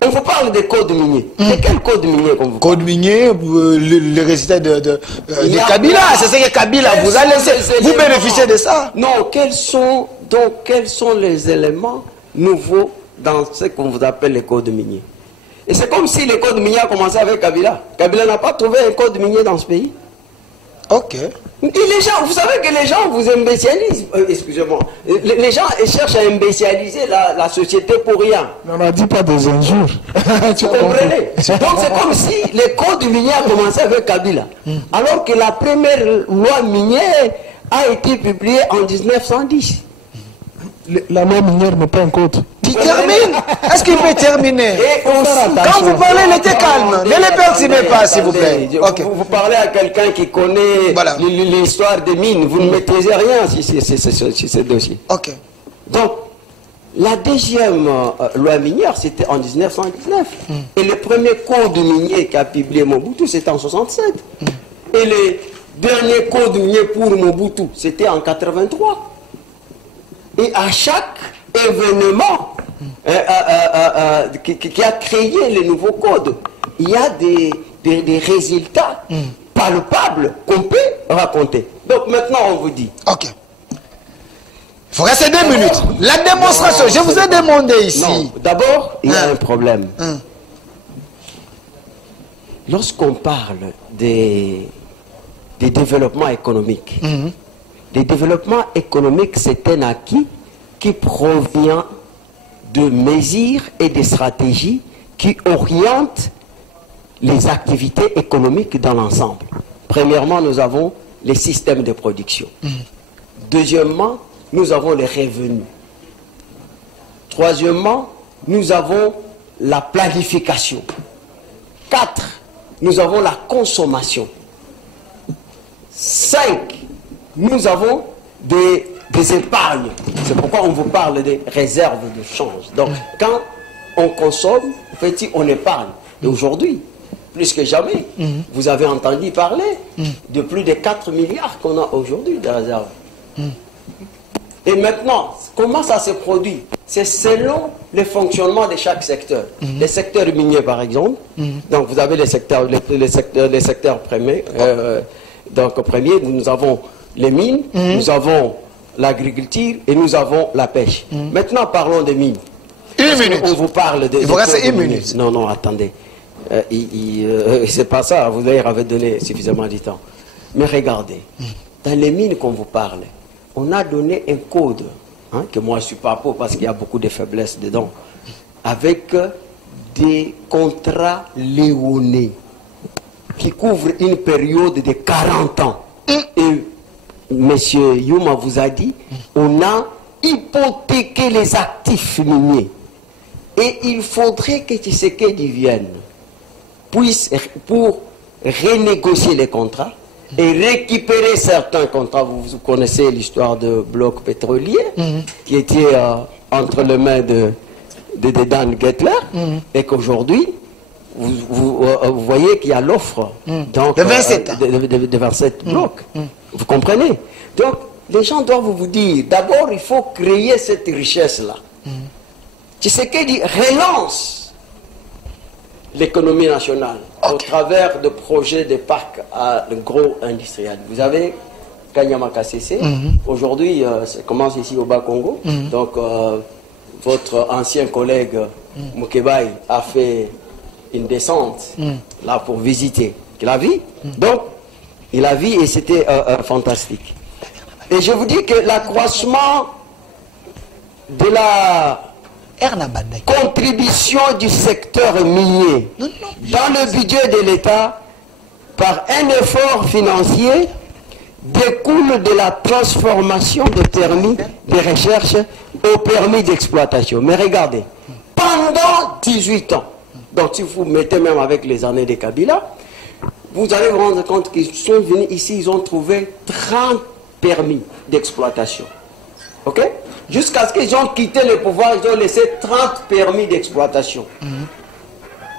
On vous parle des codes miniers. De quel code minier qu'on vous parle? Code minier, le résultat de Kabila. C'est ce que Kabila vous a laissé. Vous bénéficiez de ça? Non, quels sont Donc, quels sont les éléments nouveaux dans ce qu'on vous appelle les codes miniers? Et c'est comme si les codes miniers a commencé avec Kabila. Kabila n'a pas trouvé un code minier dans ce pays. Ok. Et les gens, vous savez que les gens vous imbécialisent. Excusez-moi. Les gens cherchent à imbécialiser la société pour rien. On n'a dit pas des injures. Vous comprenez? Donc c'est comme si les codes miniers a commencé avec Kabila. Alors que la première loi minière a été publiée en 1910. La loi minière n'est pas un code. Tu termines. Est-ce qu'il peut terminer? Et aussi, quand vous parlez, il était calme. Ne les perturbez pas, s'il vous plaît. Ok. Vous parlez à quelqu'un qui connaît Voilà. l'histoire des mines. Vous ne maîtrisez rien sur ce dossier. Ok. Donc, la deuxième loi minière, c'était en 1919. Et le premier code minier qu'a publié Mobutu, c'était en 67. Et le dernier code minier pour Mobutu, c'était en 83. Et à chaque événement qui a créé les nouveaux codes, il y a des résultats palpables qu'on peut raconter. Donc maintenant, on vous dit. Ok. Il faut rester 2 minutes. La démonstration, je vous ai demandé ici. Non, d'abord, il y a un problème. Lorsqu'on parle des développements économiques, le développement économique, c'est un acquis qui provient de mesures et de stratégies qui orientent les activités économiques dans l'ensemble. Premièrement, nous avons les systèmes de production. Deuxièmement, nous avons les revenus. Troisièmement, nous avons la planification. 4, nous avons la consommation. 5, nous avons des épargnes. C'est pourquoi on vous parle des réserves de change. Donc, quand on consomme, en fait, on épargne. Et aujourd'hui, plus que jamais, vous avez entendu parler de plus de 4 milliards qu'on a aujourd'hui de réserves. Et maintenant, comment ça se produit? C'est selon le fonctionnement de chaque secteur. Les secteurs miniers, par exemple. Donc, vous avez les secteurs premiers. Donc, premier, nous avons les mines, nous avons l'agriculture et nous avons la pêche. Maintenant, parlons des mines. 1 minute. On vous parle de... Il vous reste 1 minute. Non, non, attendez. C'est pas ça, vous d'ailleurs avez donné suffisamment de temps. Mais regardez, dans les mines qu'on vous parle, on a donné un code, que moi je ne suis pas pour parce qu'il y a beaucoup de faiblesses dedans, avec des contrats léonais qui couvrent une période de 40 ans. Et M. Yuma vous a dit, on a hypothéqué les actifs miniers. Et il faudrait que Tshisekedi vienne pour renégocier les contrats et récupérer certains contrats. Vous connaissez l'histoire de blocs pétroliers qui était entre les mains de Dan Gettler et qu'aujourd'hui, vous voyez qu'il y a l'offre de 27 blocs. Vous comprenez? Donc, les gens doivent vous dire, d'abord, il faut créer cette richesse-là. Tshisekedi relance l'économie nationale au travers de projets de parcs agro-industriels. Vous avez Kanyama KCC. Aujourd'hui, ça commence ici au Bas-Congo. Donc, votre ancien collègue Mukebai a fait une descente là pour visiter. Il a vu. Donc, il a vu et c'était fantastique. Et je vous dis que l'accroissement de la contribution du secteur minier dans le budget de l'État par un effort financier découle de la transformation des permis de recherche au permis d'exploitation. Mais regardez, pendant 18 ans, donc si vous mettez même avec les années de Kabila, vous allez vous rendre compte qu'ils sont venus ici, ils ont trouvé 30 permis d'exploitation. Ok? Jusqu'à ce qu'ils ont quitté le pouvoir, ils ont laissé 30 permis d'exploitation.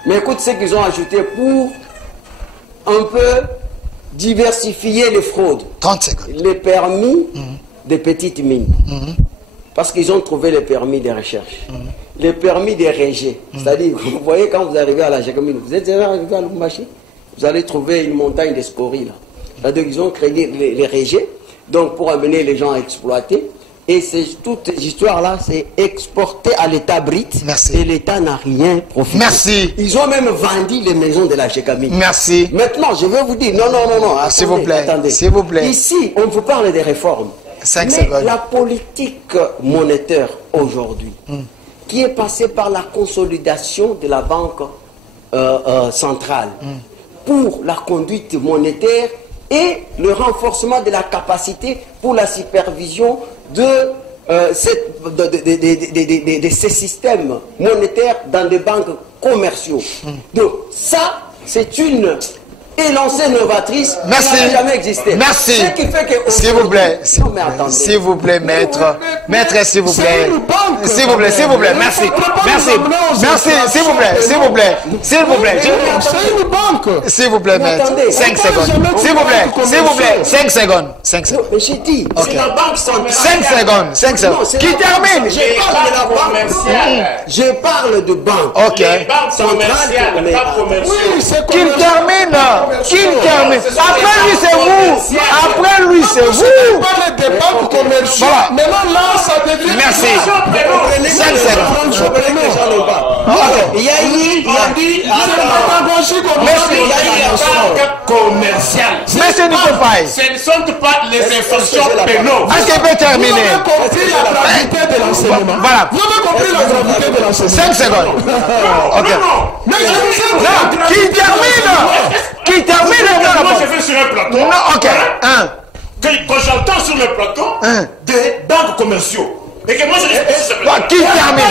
Mais écoute ce qu'ils ont ajouté pour un peu diversifier les fraudes. 30 secondes. Les permis des petites mines. Parce qu'ils ont trouvé les permis de recherche. Les permis des régés. C'est-à-dire, vous voyez, quand vous arrivez à la Jacomine, vous êtes arrivé à Lubumbashi, vous allez trouver une montagne de scories là. C'est-à-dire qu'ils ont créé les régés, donc pour amener les gens à exploiter. Et toutes ces histoires-là, c'est exporté à l'État brite. Merci. Et l'État n'a rien profité. Merci. Ils ont même vendu les maisons de la Gécamine. Merci. Maintenant, je vais vous dire, non. S'il vous plaît. Attendez. S'il vous plaît. Ici, on vous parle des réformes. 5 Mais secondes. la politique monétaire aujourd'hui, qui est passée par la consolidation de la banque centrale pour la conduite monétaire et le renforcement de la capacité pour la supervision de ces systèmes monétaires dans des banques commerciaux. Donc ça, c'est une élancée novatrice qui n'a jamais existé. Merci. Ce qui fait que s'il vous plaît. Non, mais attendez. S'il vous plaît, maître. Maître, s'il vous plaît. S'il vous plaît, s'il vous plaît. Merci. Merci. Merci. S'il vous plaît. S'il vous plaît. S'il vous plaît. C'est une banque. S'il vous plaît, maître. 5 secondes. S'il vous plaît. S'il vous plaît. 5 secondes. 5 Non, secondes. mais j'ai dit, c'est la banque centrale. 5 secondes. 5 secondes. Non, c'est Qui la banque termine? centrale. Je parle de la banque commerciale. Je parle de banque. Ok. Banque commerciale, mais- pas commerciale. Oui, c'est Qu'il termine. Qu'il termine. Après lui, c'est vous. Après lui, c'est vous. On parle des banques commerciales. Voilà. Maintenant, là, ça devient... Merci. 5 secondes. Il y a eu, Commerciale. Monsieur Nicopaï, Ce ne sont pas les infractions pénales. est-ce qu'il peut terminer? Vous avez compris la gravité de l'enseignement. Voilà. Vous avez compris la gravité de l'enseignement. 5 secondes. Ok. Mais je vous ai Non, qui termine? Qui termine? Moi, je vais sur un plateau. Non, ok. Quand j'entends sur le plateau des banques commerciaux. Et que moi, je respecte ce plateau. Qui termine?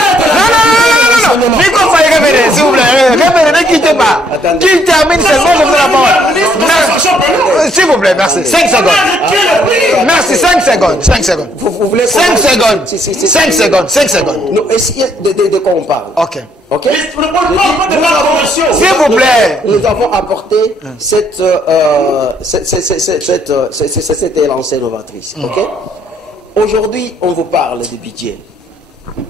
Non. Nico Faye, révérez, s'il vous plaît. Révérez, ne quittez pas. Qui termine seulement, je vous la parole. S'il vous plaît, merci. 5 secondes. Merci, 5 secondes. 5 secondes. vous voulez 5 secondes. 5 secondes. 5 secondes. Non, de quoi on parle? Ok. Ok. S'il vous plaît. Nous avons apporté cette élancée novatrice. Ok. Aujourd'hui, on vous parle du budget.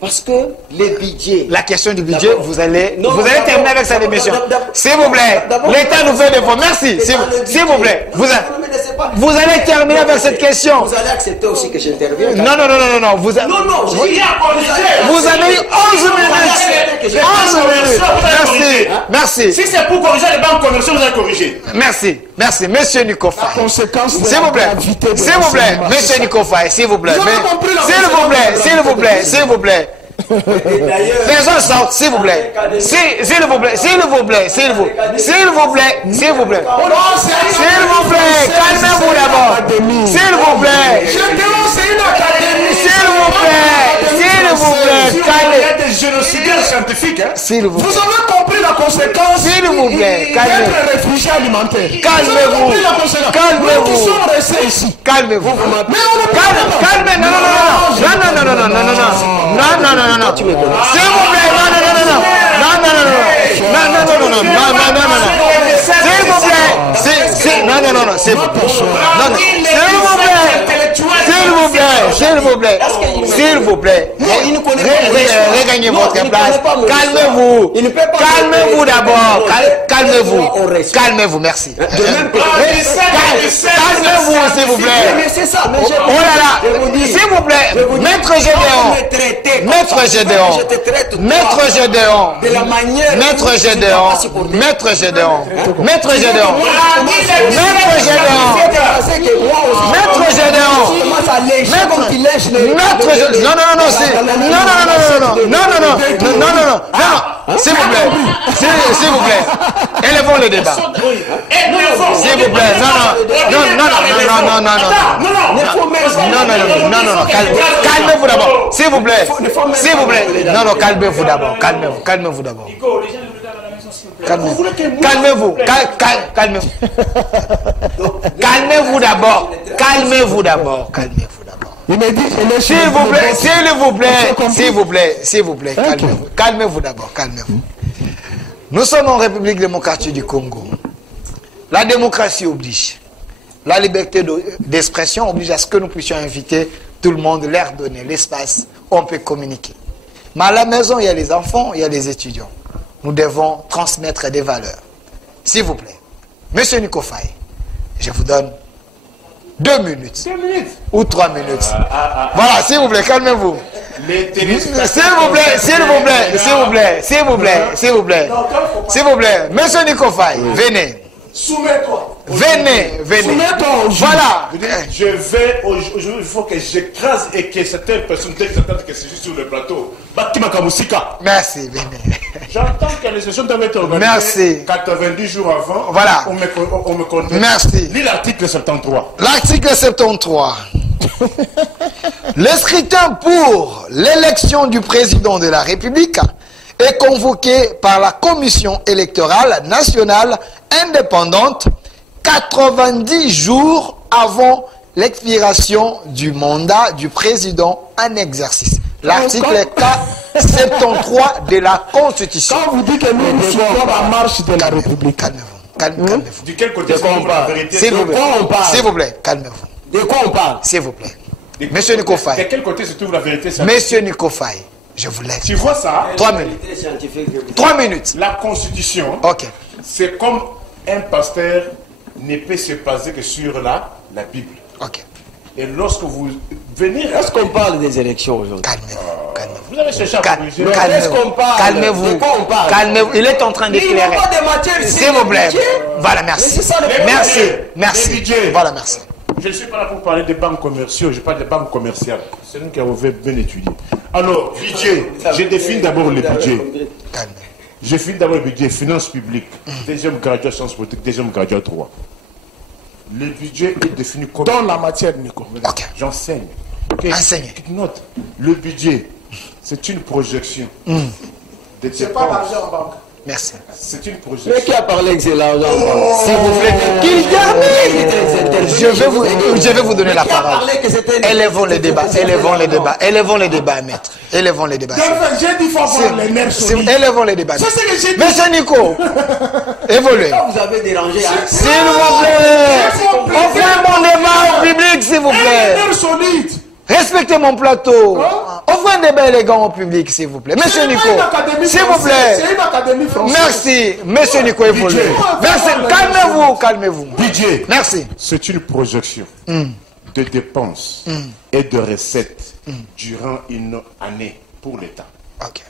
Parce que les budgets... La question du budget, vous allez d'abord, terminer avec cette émission. S'il vous plaît. L'État nous fait des fonds. Merci. S'il vous plaît. Vous allez terminer avec cette question. Vous allez accepter aussi que j'intervienne. Non. Vous avez eu 11 minutes. 11 minutes. Merci. Si c'est pour corriger les banques commerciales, vous allez corriger. Merci. Monsieur Nicofaye. conséquence de S'il la vous plaît. gravité de S'il vous plaît. l'enseignement. Monsieur Nicofaye, s'il vous plaît. Vous avez compris la S'il vous plaît. S'il vous plaît. S'il vous plaît. Faisons sorte, s'il vous plaît. S'il vous plaît. S'il vous plaît. S'il vous plaît. S'il vous plaît. S'il vous plaît. S'il vous plaît. Calmez-vous d'abord. S'il vous plaît. C'est une académie. S'il vous plaît. S'il vous plaît. Il y Calmez. a des génocidaires scientifiques. S'il vous Vous plaît. avez compris la conséquence S'il vous plaît. Calmez. d'être réfugié alimentaire. Calmez-vous. Vous avez compris la conséquence. Calmez-vous. Nous qui sommes restés ici. Calmez-vous. Mais on ne Calmez. Non. S'il vous plaît. Non. S'il vous plaît. S'il vous plaît. Regagnez votre place. Calmez-vous. Calmez-vous d'abord. Calmez-vous, merci. Calmez-vous, s'il vous plaît. Mais c'est ça. Mais Oh là là. S'il vous plaît. Maître Gédéon. Maître Gédéon. Maître Gédéon. De la manière. Maître Gédéon. Maître Gédéon. Maître Gédéon. Maître Gédéon. Maître Gédéon. Maître Gédéon. Non. S'il vous plaît. S'il vous plaît. Élevons le débat. S'il vous plaît. Non. Calmez-vous d'abord. S'il vous plaît. Non, calmez-vous d'abord. Calmez-vous d'abord. Calmez-vous. Calmez-vous d'abord. Calmez-vous d'abord. Il me dit, S'il vous plaît, calmez-vous d'abord, calmez-vous. Nous sommes en République démocratique du Congo. La démocratie oblige. La liberté d'expression oblige à ce que nous puissions inviter tout le monde, leur donner l'espace, on peut communiquer. Mais à la maison, il y a les enfants, il y a les étudiants. Nous devons transmettre des valeurs. S'il vous plaît, Monsieur Nicofaye, je vous donne 2 minutes. 2 minutes. Ou 3 minutes. Voilà, s'il vous plaît, calmez-vous. S'il vous plaît, s'il vous plaît, s'il vous plaît, s'il vous plaît, s'il vous plaît. S'il vous plaît. Monsieur Nico Faye, venez. Soumets-toi. Venez, venez. Soumets-toi au juge. Voilà. Je vais aujourd'hui, il faut que j'écrase et que certaines personnes s'attendent que c'est juste sur le plateau. Merci, venez. J'entends que les sessions doivent être organisées. Merci. 90 jours avant. Voilà. On me connaît. Merci. Lis l'article 73. L'article 73. Le scrutin pour l'élection du président de la République est convoqué par la Commission électorale nationale indépendante 90 jours avant l'expiration du mandat du président en exercice. L'article 73 de la Constitution. Quand vous dites que nous soutenons la marche de la République. Calmez-vous. Calmez-vous. De quel côté c'est la vérité? S'il vous plaît. S'il vous plaît, calmez-vous. De quoi on parle? S'il vous plaît. Monsieur Nico Faye. De quel côté se trouve la vérité? Monsieur Nico Faye, je vous laisse. Tu vois ça? 3 minutes. 3 minutes. La Constitution, Ok. c'est comme un pasteur ne peut se baser que sur la Bible. Ok. Et lorsque vous venez... Est-ce qu'on parle des élections aujourd'hui? Calmez-vous. Calmez-vous. Vous avez cherché à corriger. Est-ce qu'on parle? Calmez-vous. De quoi on parle? Calmez-vous. Il est en train d'éclairer. Il n'y a pas de matière ici. S'il vous plaît. budget. Voilà, merci. Mais c'est ça, le Merci. budget. Merci. Le budget. Voilà, merci. Je ne suis pas là pour parler des banques commerciaux, je parle des banques commerciales. C'est nous qui avons bien étudié. Alors, budget, je définis d'abord le budget. Calmez. Je finis d'abord le budget, finances publiques, deuxième graduat sciences politiques, deuxième graduat droit. Le budget est défini comme... Dans la matière, Nico. Ok. J'enseigne. Enseignez. Note, le budget, c'est une projection. De C'est pas l'argent en banque. Merci. C'est une Mais projection. qui a parlé que c'est l'argent? S'il vous plaît. Qu'il termine. Je vais vous donner la parole. Élevons les débats. Élevons les débats. Élevons les débats, maître. Élevons les débats. J'ai dit qu'il faut avoir les nerfs solides. Élevons les débats. C'est ce que j'ai dit. Monsieur Nico, évoluez. Vous avez dérangé. S'il vous plaît. On fait un bon débat au public, s'il vous Les plaît. nerfs solides. Respectez mon plateau. Offrez un débat élégant au public, s'il vous plaît. Monsieur C'est Nico, pas une académie s'il vous française, plaît. C'est une académie française. Merci. Monsieur Nico, évoluez. Merci. Calmez-vous, calmez-vous. Budget, Merci. c'est une projection de dépenses et de recettes durant une année pour l'État. Ok.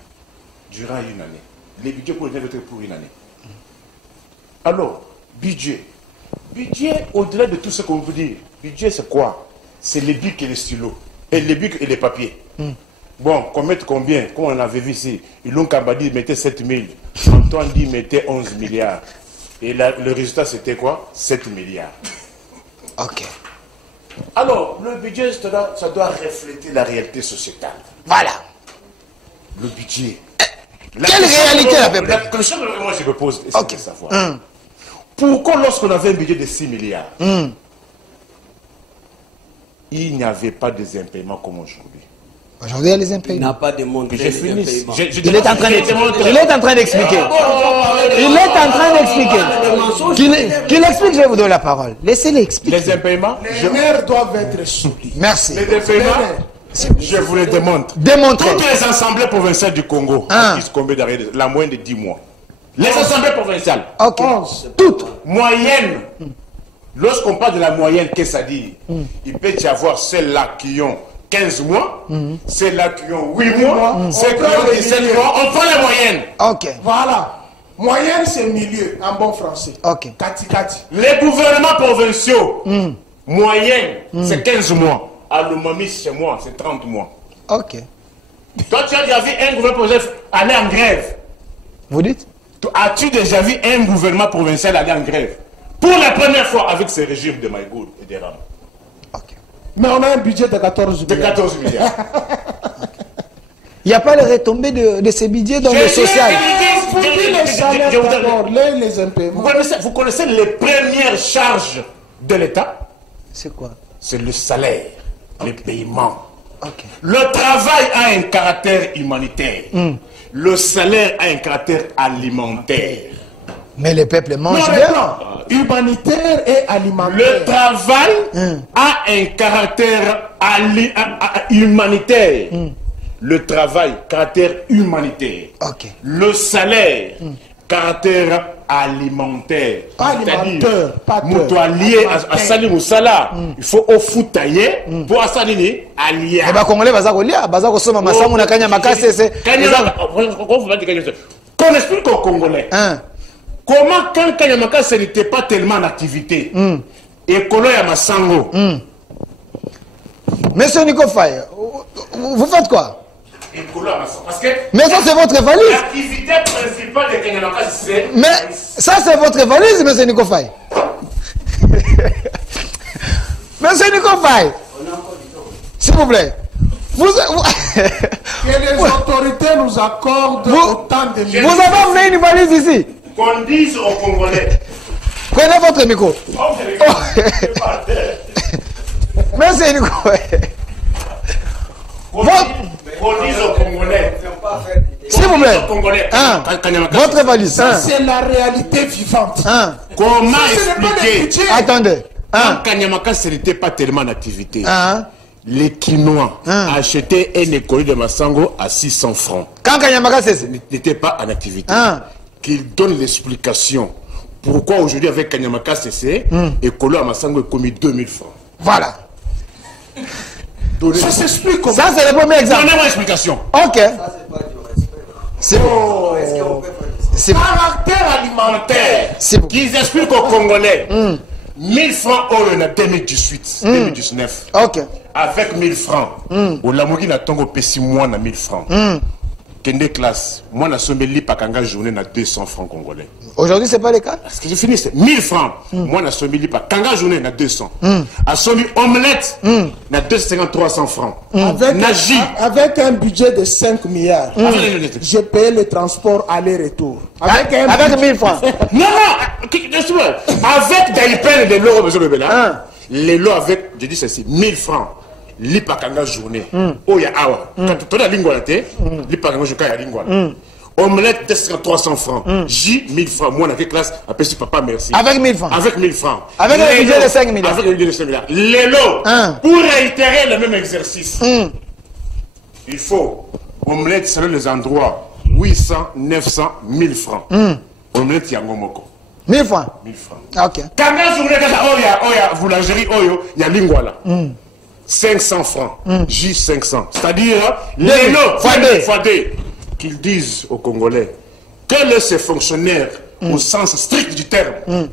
Durant une année. Les budgets pour l'État doivent être pour une année. Alors, budget. Budget, au-delà de tout ce qu'on peut dire, budget c'est quoi? C'est les bics et les stylos. Et les bics et les papiers. Bon, qu'on mette combien? Comme on avait vu ici, Ilon Kabadi mettait 7 000. Antoine dit mettait 11 milliards. Et le résultat c'était quoi? 7 milliards. Ok. Alors, le budget, ça doit refléter la réalité sociétale. Voilà. Le budget. Quelle réalité la peuple? La question que moi je me pose, c'est Ok. de savoir. Pourquoi lorsqu'on avait un budget de 6 milliards, il n'y avait pas des impaiements comme aujourd'hui? Aujourd'hui, il y a les Il impayés. n'a pas démontré J'ai les fini. impayements. Il est en train d'expliquer. Il est en train d'expliquer. Il est en train d'expliquer. Qu'il explique, je vais vous donner la parole. Laissez-le expliquer. Les impaiements, Les nerfs doivent être solides. Merci. les impaiements, je vous les démontre. Démontrez. Toutes les assemblées provinciales du Congo, qui se combien derrière la moyenne de 10 mois. Les assemblées provinciales, Ok. Toutes. moyenne. Lorsqu'on parle de la moyenne, qu'est-ce que ça dit? Il peut y avoir celles-là qui ont 15 mois, celles-là qui ont 8 mois, celles qui ont 17 mois. On prend la moyenne. Ok. Voilà. Moyenne, c'est milieu, en bon français. Ok. Kati kati. Les gouvernements provinciaux, moyenne, c'est 15 mois. À l'Omami, chez moi, c'est 30 mois. Ok. Toi, tu as déjà vu un gouvernement provincial aller en grève? Vous dites? As-tu déjà vu un gouvernement provincial aller en grève? Pour la première fois avec ce régime de Maïgoud et des Ram. Ok. Mais on a un budget de 14 De milliards. 14 milliards. Il n'y a pas les retombées de ces budgets dans le social. Vous dites les salaires d'abord, les impaiements. Vous connaissez les premières charges de l'État? C'est quoi? C'est le salaire, les paiements. Ok. Le travail a un caractère humanitaire. Le salaire a un caractère alimentaire. Mais les peuples Non, mangent les bien. plans humanitaire et Le alimentaire. travail a un caractère humanitaire. Le travail, caractère humanitaire. Ok. Le salaire caractère alimentaire. Alimentaire, pas Mouto lié à Sali Moussala. Il faut au foot tailler pour Asali allié. Et bah Congolais bazako lia, bazako soma masangu na kanya makase c'est. Qu'on explique aux Congolais. Comment quand Kanyamaka n'était pas tellement en activité et Kolo ya Masango. Monsieur Nico Faye, vous faites quoi? Parce que mais ça c'est votre valise. L'activité principale de Kanyamaka c'est. Mais ça c'est votre valise, monsieur Nico Faye. Monsieur Nico Faye, s'il vous plaît. Que les autorités nous accordent autant de millions. Vous avez amené une valise ici. Qu'on dise aux Congolais. Prenez votre micro. Merci Nico. Qu'on dise aux Congolais. S'il vous plaît. Votre valise. C'est la réalité vivante. Comment expliquer? Attendez. Quand Kanyamaka n'était pas tellement en activité. Les Quinois achetaient un écolier de Massango à 600 francs. Quand Kanyamaka n'était pas en activité. Qu'il donne l'explication pourquoi aujourd'hui avec Kanyamaka CC, écolo à Massango est commis 2000 francs. Voilà. Ça s'explique comment? Ça c'est le premier exemple. Donnez-moi l'explication. Ok. C'est bon. C'est caractère alimentaire. Qu'ils expliquent aux Congolais. 1000 francs en 2018, 2019. Ok. Avec 1000 francs. Au Lamouki n'a tongo pessi moins na 1000 francs. Kende classe. Moi na sommet li pakanga journée na 200 francs congolais. Aujourd'hui c'est pas le cas. Parce que j'ai fini c'est 1000 francs. Moi na sommet li pakanga journée na 200. A sommet omelette na 250 300 francs. Avec un budget de 5 milliards. J'ai payé le transport aller-retour. Avec 1000 francs. Non, avec Daïpen de l'euro, monsieur le Bela. Les lots avec, je dis ceci, 1000 francs. L'ipakanga journée. Oh, ya awa. Quand tu as la lingua, l'ipakanga journée, ya lingua. Omelette, 300 francs. J, 1000 francs. Moi, dans quelle classe? Appelle papa, merci. Avec 1000 francs. Avec 1000 francs. Avec un budget de 5 milliards. Avec un budget de 5 milliards. Les lots, pour réitérer le même exercice, il faut omelette selon les endroits 800, 900, 1000 francs. Omelette, Yangomoko. 1000 francs. 1000 francs. Ok. Quand journée, oh, ya boulangerie, oh, ya lingua là. 500 francs. J 500. C'est-à-dire, les lots, fois deux, qu'ils disent aux Congolais, quel est ce fonctionnaire au sens strict du terme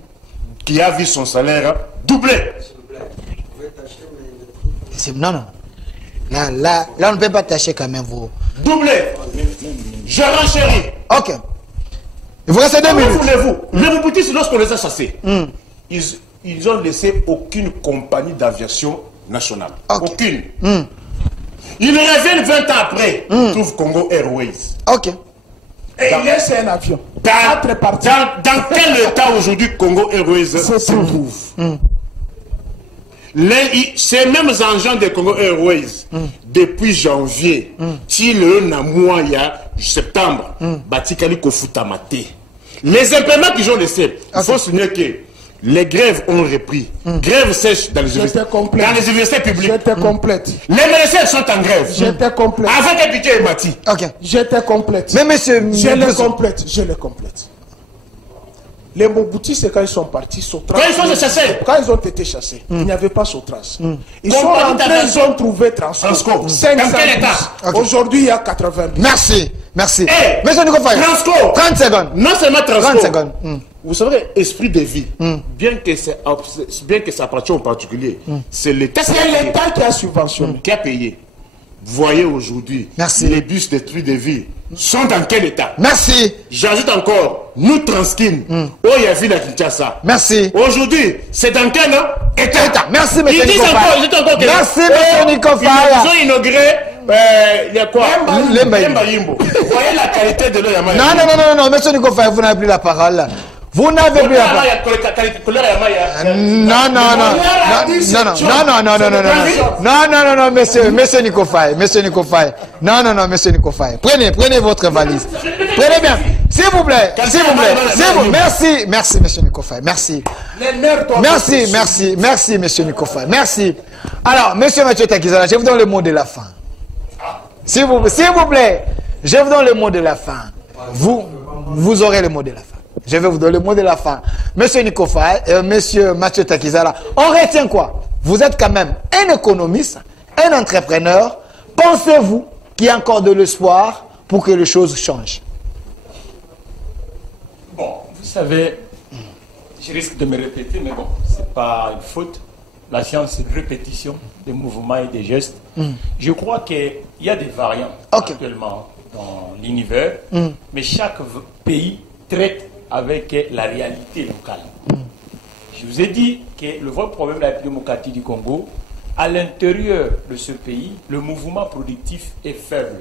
qui a vu son salaire doublé? Non. Là, on ne peut pas tâcher quand même vous. Doublé. Je renchéris. Ok. Il vous reste 2 minutes. Voulez-vous? Les Mouboutis, lorsqu'on les a chassés, ils ont laissé aucune compagnie d'aviation nationale. Aucune. Ils reviennent 20 ans après. Ils trouvent Congo Airways. Ok. Et il laisse un avion. Dans quel état aujourd'hui Congo Airways se trouve? Ces mêmes engins de Congo Airways, depuis janvier, si le mois il y a septembre, Batikali Kofutamate. Les imprimants qu'ils ont laissés, il faut souligner que les grèves ont repris. Grève sèche dans les universités publiques. J'étais complète. Les ministères sont en grève. J'étais complète. Avec un budget émati. Ok. J'étais complète. Mais monsieur... Je l'ai complète. Les Mobutis, c'est quand ils sont partis, Sotras. Quand ils ont été chassés, il n'y avait pas Sotras. Ils sont rentrés, ils ont trouvé Transco. 500. Aujourd'hui, il y a 80. Merci. Monsieur Nico Faye. 30 secondes. Non seulement Transco. 30 secondes. Vous savez, esprit de vie, bien que ça appartient au particulier, c'est l'État qui a subventionné. Qui a payé. Voyez aujourd'hui, les bus de tri de vie sont dans quel état? Merci. J'ajoute encore, nous Transkin, il y a vu la Kinshasa. Merci. Aujourd'hui, c'est dans quel état? Merci, monsieur Nico Faye. Merci, monsieur Nico Faye. Ils ont inauguré, il y a quoi? Lembayimbo. Vous voyez la qualité de l'eau Yamaya? Non, monsieur Nico Faye, vous n'avez plus la parole. Vous n'avez plus la parole. Non, monsieur Nico Faye. Non, monsieur Nico Faye. Prenez votre valise. Prenez bien. S'il vous plaît. Merci, monsieur Nico Faye. Merci, monsieur Nico Faye. Merci. Alors, monsieur Mathieu Takizala, je vous donne le mot de la fin. S'il vous plaît, je vous donne le mot de la fin. Vous aurez le mot de la fin. Je vais vous donner le mot de la fin. Monsieur Nikofa, monsieur Mathieu Takizala, on retient quoi? Vous êtes quand même un économiste, un entrepreneur. Pensez-vous qu'il y a encore de l'espoir pour que les choses changent? Bon, vous savez, je risque de me répéter, mais bon, ce n'est pas une faute. La science, c'est une répétition des mouvements et des gestes. Je crois qu'il y a des variants actuellement dans l'univers, mais chaque pays traite avec la réalité locale. Je vous ai dit que le vrai problème de la démocratie du Congo, à l'intérieur de ce pays, le mouvement productif est faible.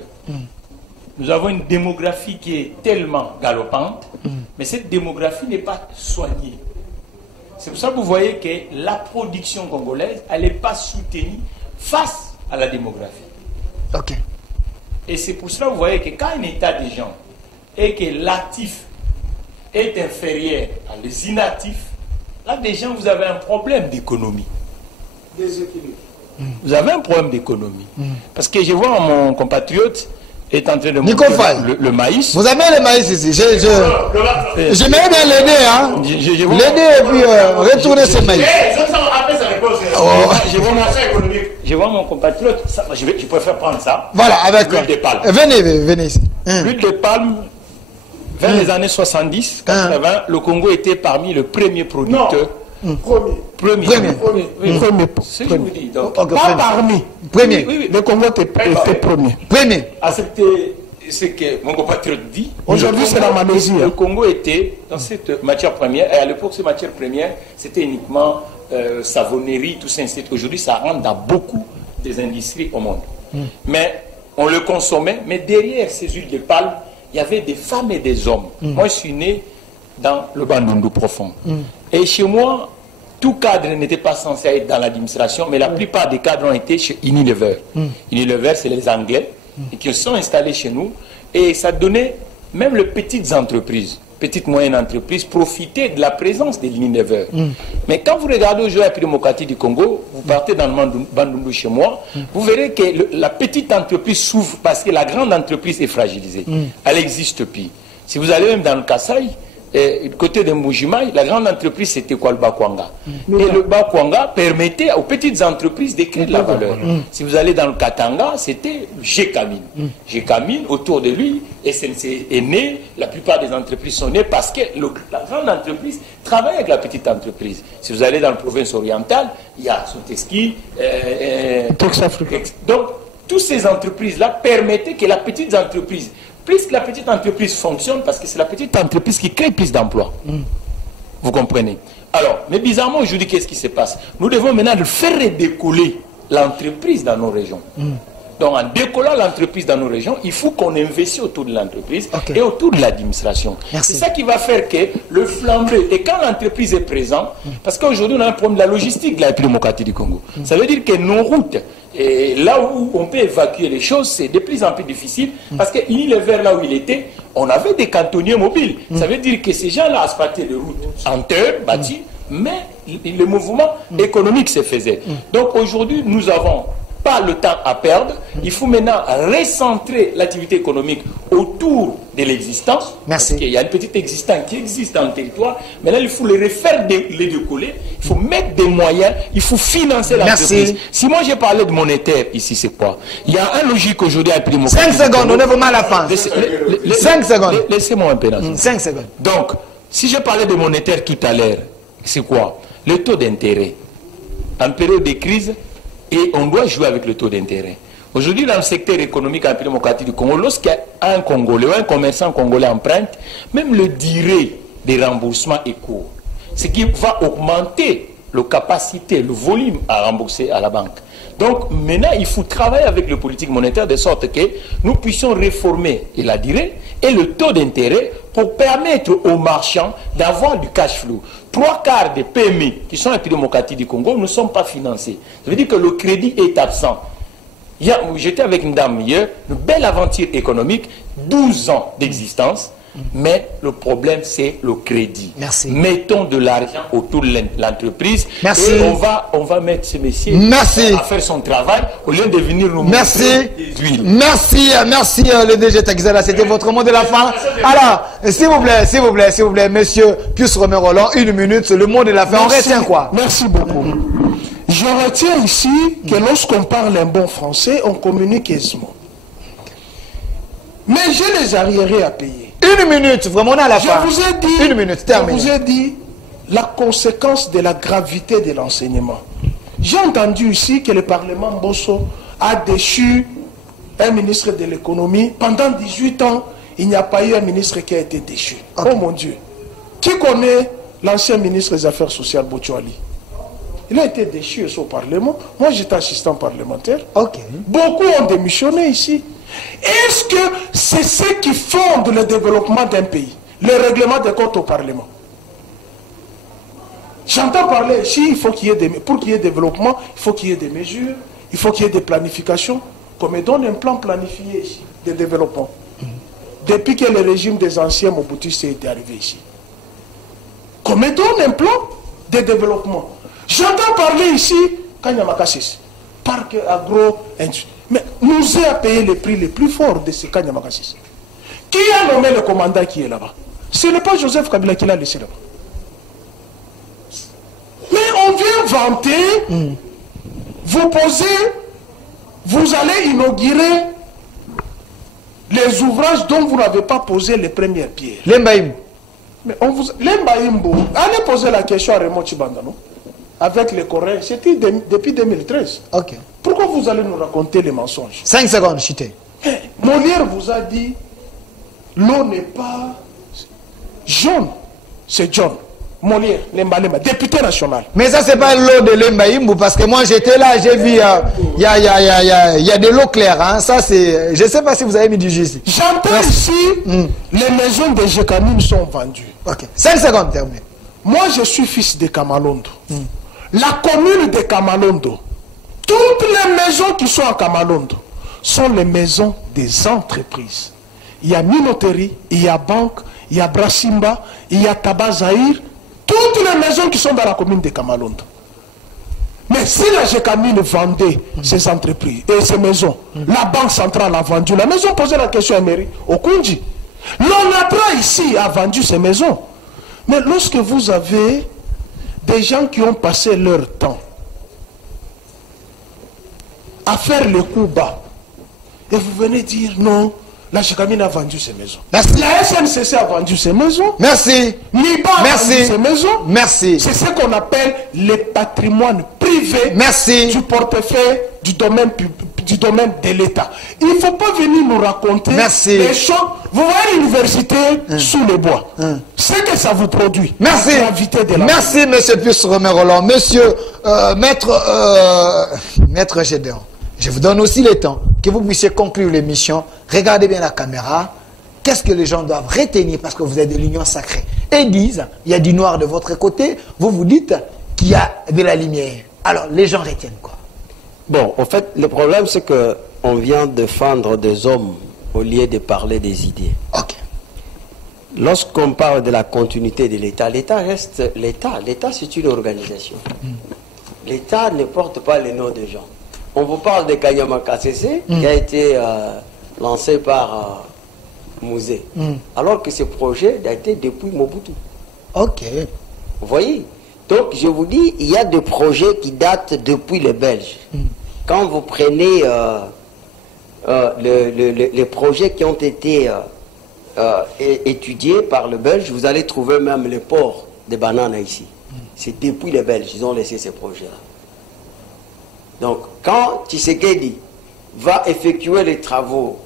Nous avons une démographie qui est tellement galopante, mais cette démographie n'est pas soignée. C'est pour ça que vous voyez que la production congolaise, elle n'est pas soutenue face à la démographie. Ok. Et c'est pour cela que vous voyez que quand un état des gens et que l'actif est inférieur à les inactifs, là déjà vous avez un problème d'économie. Vous avez un problème d'économie. Parce que je vois mon compatriote est en train de monter le maïs. Vous avez le maïs ici. Je mets bien l'aider, hein. L'aider et puis retourner ce maïs. Je vois mon compatriote, je préfère prendre ça. Voilà, avec l'huile de palme. Venez ici. L'huile de palme, vers les années 70, 80, le Congo était parmi les premiers producteurs. Premier. C'est ce que je vous dis. Donc, pas parmi. Premier. Oui. Le Congo était premier. Premier. Acceptez ce que mon compatriote dit. Aujourd'hui, c'est la Malaisie. Le Congo était dans cette matière première, et à l'époque, cette matière première, c'était uniquement savonnerie, tout ça. Aujourd'hui, ça rentre dans beaucoup des industries au monde. Mais on le consommait, mais derrière ces huiles de palme, il y avait des femmes et des hommes. Moi, je suis né dans le Bandundu profond. Et chez moi, tout cadre n'était pas censé être dans l'administration, mais la plupart des cadres ont été chez Unilever. Unilever, c'est les Anglais qui sont installés chez nous. Et ça donnait même les petites entreprises, petites moyennes entreprises, profiter de la présence de Unilever. Mais quand vous regardez aujourd'hui la démocratie du Congo, vous partez dans le Bandundu chez moi, vous verrez que la petite entreprise souffre parce que la grande entreprise est fragilisée. Elle n'existe plus. Si vous allez même dans le Kasaï, du côté de Mbujimaï, la grande entreprise, c'était quoi, le Bakwanga? Et le Bakwanga permettait aux petites entreprises de créer de la valeur. Si vous allez dans le Katanga, c'était Gécamine. Gécamine, autour de lui, SNC est né, la plupart des entreprises sont nées parce que la grande entreprise travaille avec la petite entreprise. Si vous allez dans la province orientale, il y a Soteski, donc, toutes ces entreprises-là permettaient que la petite entreprise, plus que la petite entreprise fonctionne, parce que c'est la petite entreprise qui crée plus d'emplois. Vous comprenez? Alors, mais bizarrement, aujourd'hui, qu'est-ce qui se passe? Nous devons maintenant faire décoller l'entreprise dans nos régions. Donc, en décollant l'entreprise dans nos régions, il faut qu'on investisse autour de l'entreprise et autour de l'administration. C'est ça qui va faire que le flambé, et quand l'entreprise est présente, parce qu'aujourd'hui, on a un problème de la logistique de la démocratie du Congo. Ça veut dire que nos routes, et là où on peut évacuer les choses, c'est de plus en plus difficile, parce qu'il est vers là où il était, on avait des cantonniers mobiles. Ça veut dire que ces gens-là asphaltaient les routes en terre, bâties, mais le mouvement économique se faisait. Donc aujourd'hui, nous avons pas le temps à perdre. Il faut maintenant recentrer l'activité économique autour de l'existence. Merci. Parce qu'il y a une petite existence qui existe dans le territoire. Mais là, il faut les refaire, les décoller. Il faut mettre des moyens. Il faut financer l'entreprise. Si moi, j'ai parlé de monétaire ici, c'est quoi? Il y a un logique aujourd'hui à prix. 5 secondes, on est vraiment à la fin. 5 secondes. Laissez-moi un peu. 5 secondes. Donc, si je parlais de monétaire tout à l'heure, c'est quoi? Le taux d'intérêt. En période de crise, et on doit jouer avec le taux d'intérêt. Aujourd'hui, dans le secteur économique en démocratie du Congo, lorsqu'un Congolais ou un commerçant congolais emprunte, même le durée des remboursements est court. Ce qui va augmenter la capacité, le volume à rembourser à la banque. Donc maintenant, il faut travailler avec le politique monétaire de sorte que nous puissions réformer la durée et le taux d'intérêt pour permettre aux marchands d'avoir du cash flow. 3/4 des PME qui sont en démocratie du Congo ne sont pas financés. Ça veut dire que le crédit est absent. J'étais avec une dame hier, une belle aventure économique, 12 ans d'existence. Mais le problème, c'est le crédit. Merci. Mettons de l'argent autour de l'entreprise. Merci. Et on va mettre ce monsieur Merci. à faire son travail au lieu de venir nous Merci. montrer des huiles. Merci, merci le DG Taxala. C'était votre mot de la fin. Alors, s'il vous plaît, monsieur Pius Romain Roland, 1 minute, le mot de la fin. On retient quoi? Merci beaucoup. Je retiens ici que lorsqu'on parle un bon français, on communique aisément. Mais j'ai les arriérés à payer. 1 minute, vraiment, on est à la fin. Je vous ai dit, 1 minute, terminé. Je vous ai dit la conséquence de la gravité de l'enseignement. J'ai entendu ici que le Parlement Bosso a déchu un ministre de l'économie. Pendant 18 ans, il n'y a pas eu un ministre qui a été déchu. Okay. Oh mon Dieu. Qui connaît l'ancien ministre des Affaires sociales, Botchouali? Il a été déchu au Parlement. Moi, j'étais assistant parlementaire. Okay. Beaucoup ont démissionné ici. Est-ce que c'est ce qui fonde le développement d'un pays? Le règlement des comptes au Parlement. J'entends parler ici, il faut qu'il y ait pour qu'il y ait développement, il faut qu'il y ait des mesures, il faut qu'il y ait des planifications. Qu'on me donne un plan planifié ici, de développement. Depuis que le régime des anciens Mobutistes est arrivé ici. Qu'on me donne un plan de développement. J'entends parler ici, Kanyamakassis, parc agro-industrie. Mais nous a payé le prix le plus fort de ce Kanyamakassis. Qui a nommé le commandant qui est là-bas? Ce n'est pas Joseph Kabila qui l'a laissé là-bas. Mais on vient vanter, vous posez, vous allez inaugurer les ouvrages dont vous n'avez pas posé les premières pierres. Lembaïm. Mais on vous... Lembaïmbo, allez poser la question à Raymond Chibanda, non? Avec les Coréens, c'était depuis 2013. Ok. Pourquoi vous allez nous raconter les mensonges? 5 secondes, Chité. Molière vous a dit, l'eau n'est pas jaune, c'est John. Molière, Lemba, député national. Mais ça, c'est pas l'eau de Lembaïmbou, parce que moi, j'étais là, j'ai vu, il y a de l'eau claire. Hein. Ça, c'est... Je ne sais pas si vous avez mis du jus ici. J'entends ici, les maisons de Jekamine sont vendues. Ok. 5 secondes, terminé. Moi, je suis fils de Kamalondo. La commune de Kamalondo, toutes les maisons qui sont à Kamalondo sont les maisons des entreprises. Il y a Minoterie, il y a Banque, il y a Brassimba, il y a Tabazaïr, toutes les maisons qui sont dans la commune de Kamalondo. Mais si la Jekamine vendait ces entreprises et ces maisons, la Banque centrale a vendu la maison, posez la question à mairie, au Kundji. L'ONATRA ici a vendu ces maisons. Mais lorsque vous avez des gens qui ont passé leur temps à faire le coup bas, et vous venez dire non, la Jekamine a vendu ses maisons. Merci. La SNCC a vendu ses maisons. Merci. Niba a vendu ses maisons. Merci. C'est ce qu'on appelle le patrimoine privé. Merci. Du portefeuille du domaine de l'État. Il ne faut pas venir nous raconter des choses. Vous voyez l'université sous les bois. C'est que ça vous produit. Merci. Merci, monsieur Pius Romain Roland. Monsieur Maître Gédéon, je vous donne aussi le temps que vous puissiez conclure l'émission. Regardez bien la caméra. Qu'est-ce que les gens doivent retenir parce que vous êtes de l'union sacrée? Et ils disent, il y a du noir de votre côté. Vous vous dites qu'il y a de la lumière. Alors, les gens retiennent quoi? Bon, en fait, le problème, c'est qu'on vient défendre des hommes au lieu de parler des idées. Ok. Lorsqu'on parle de la continuité de l'État, l'État reste l'État. L'État, c'est une organisation. L'État ne porte pas les noms des gens. On vous parle de Kanyamakasese, qui a été lancé par Mouzé. Alors que ce projet a été depuis Mobutu. Ok. Vous voyez? Donc, je vous dis, il y a des projets qui datent depuis les Belges. Quand vous prenez les projets qui ont été étudiés par les Belges, vous allez trouver même les ports de bananes ici. C'est depuis les Belges, ils ont laissé ces projets-là. Donc, quand Tshisekedi va effectuer les travaux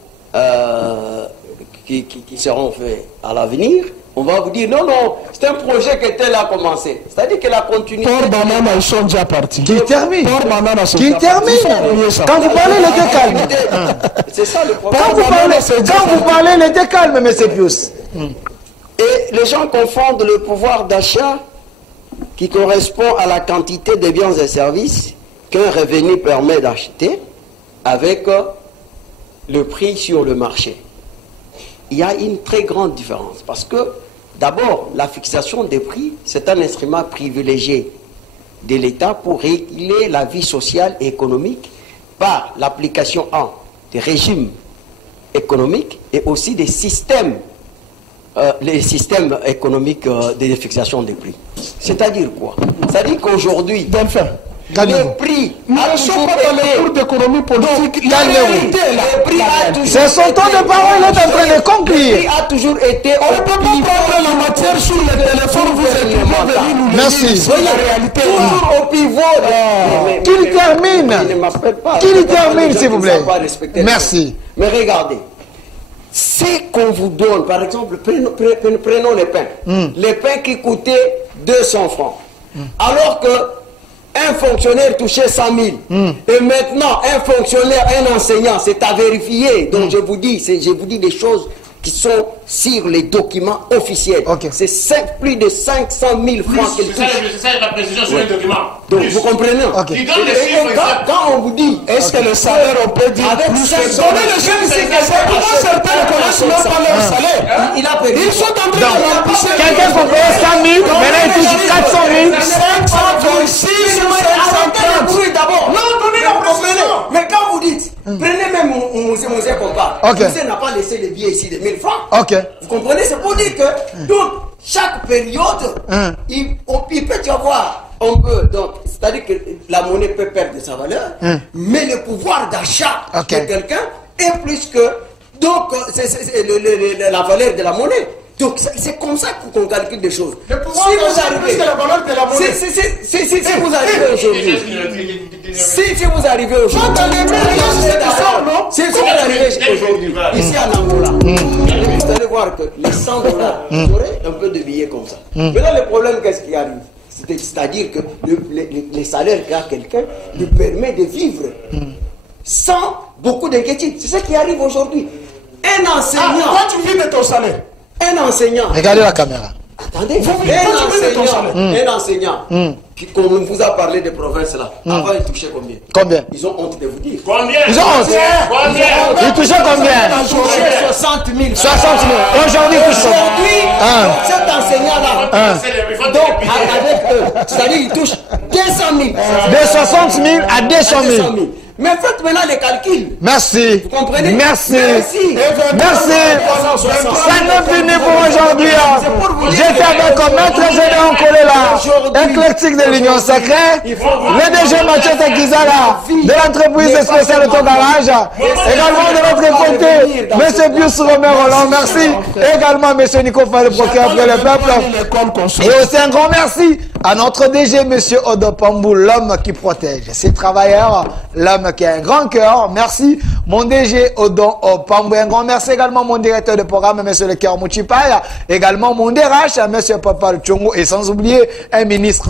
qui seront faits à l'avenir, on va vous dire, non, non, c'est un projet que tel a commencé. C'est-à-dire que la continuité... Port Banana, ils sont déjà partis. Qui termine. Port Banana, qui termine. Quand vous parlez, il était calme. C'est ça le problème. Quand vous parlez, il était calme, M. Pius. Et les gens confondent le pouvoir d'achat qui correspond à la quantité de biens et services qu'un revenu permet d'acheter avec le prix sur le marché. il y a une très grande différence. Parce que, d'abord, la fixation des prix, c'est un instrument privilégié de l'État pour réguler la vie sociale et économique par l'application des régimes économiques et aussi des systèmes, les systèmes économiques de fixation des prix. C'est-à-dire quoi? C'est-à-dire qu'aujourd'hui, les prix ne sont pas dans les cours d'économie politique. C'est son temps de parole, il est en train de conclure. Le prix a toujours été... On ne peut pas prendre la matière sur le téléphone, vous êtes merci. La réalité, toujours au pivot. Qu'il termine. Il ne m'appelle pas. Qu'il termine, s'il vous plaît. Merci. Mais regardez, c'est qu'on vous donne, par exemple, prenons les pains. Les pains qui coûtaient 200 francs. Alors que un fonctionnaire touchait 100 000. Et maintenant, un fonctionnaire, un enseignant, c'est à vérifier. Donc je vous dis des choses qui sont sur les documents officiels. C'est plus de 500 000 francs qu'il touche. C'est ça la précision sur les documents. Donc vous comprenez? Quand on vous dit, est-ce que le salaire, on peut dire avec plus que ça? Donnez les chiffres, c'est que certains ne connaissent même pas leur salaire. Il a perdu. Ils sont en train de l'empicher. Quelqu'un qu'on paye 100 000, maintenant il touche 400 000. 526, 530. D'abord. Non, donnez la précision. Mais quand vous dites, prenez même mon musée comparé. Le musée n'a pas laissé les billets ici de 1000 francs. Vous comprenez? C'est pour dire que donc, chaque période, il peut y avoir un peu. Donc, c'est-à-dire que la monnaie peut perdre de sa valeur, mais le pouvoir d'achat de quelqu'un est plus que. Donc, c'est la valeur de la monnaie. Donc, c'est comme ça qu'on calcule des choses. Le pouvoir d'achat est plus que la valeur de la monnaie. Si vous arrivez aujourd'hui. Si vous arrivez aujourd'hui. Si vous arrivez aujourd'hui, ici en Angola, vous allez voir que les 100 $, vous aurez un peu de billets comme ça. Maintenant, le problème, qu'est-ce qui arrive? C'est-à-dire que les salaires qu'a quelqu'un lui permet de vivre sans beaucoup d'inquiétude. C'est ce qui arrive aujourd'hui. Un enseignant. Toi, tu vis de ton salaire. Un enseignant. Regardez la caméra. Attendez, un enseignant qui, comme on vous a parlé des provinces là, avant il touchait combien? Combien? Ils ont honte de vous dire. Combien? Ils ont honte. Ils touchaient combien? Ils touchaient 60 000. 60 000. Aujourd'hui, ils touchent. Cet enseignant-là, donc avec eux, c'est-à-dire il touche 200 000. De 60 000 à 200 000. Mais faites maintenant les calculs. Merci. Vous comprenez? Merci. Merci. Ça ne finit pour aujourd'hui. J'étais avec Maître Général Kolela, éclectique de l'Union Sacrée, le DG Mathieu Takizala, de l'entreprise spéciale Autogarage, également de notre côté, M. Pius Romero Roland, merci. Également M. Nico Fallé, procureur après le peuple. Et aussi un grand merci à notre DG, M. Odo Pambou, l'homme qui protège ses travailleurs, l'homme qui a un grand cœur. Merci, mon DG Odo Pambou. Un grand merci également mon directeur de programme, M. Le Cœur Mouchipaya. Également mon DRH, M. Papa Chongo. Et sans oublier un ministre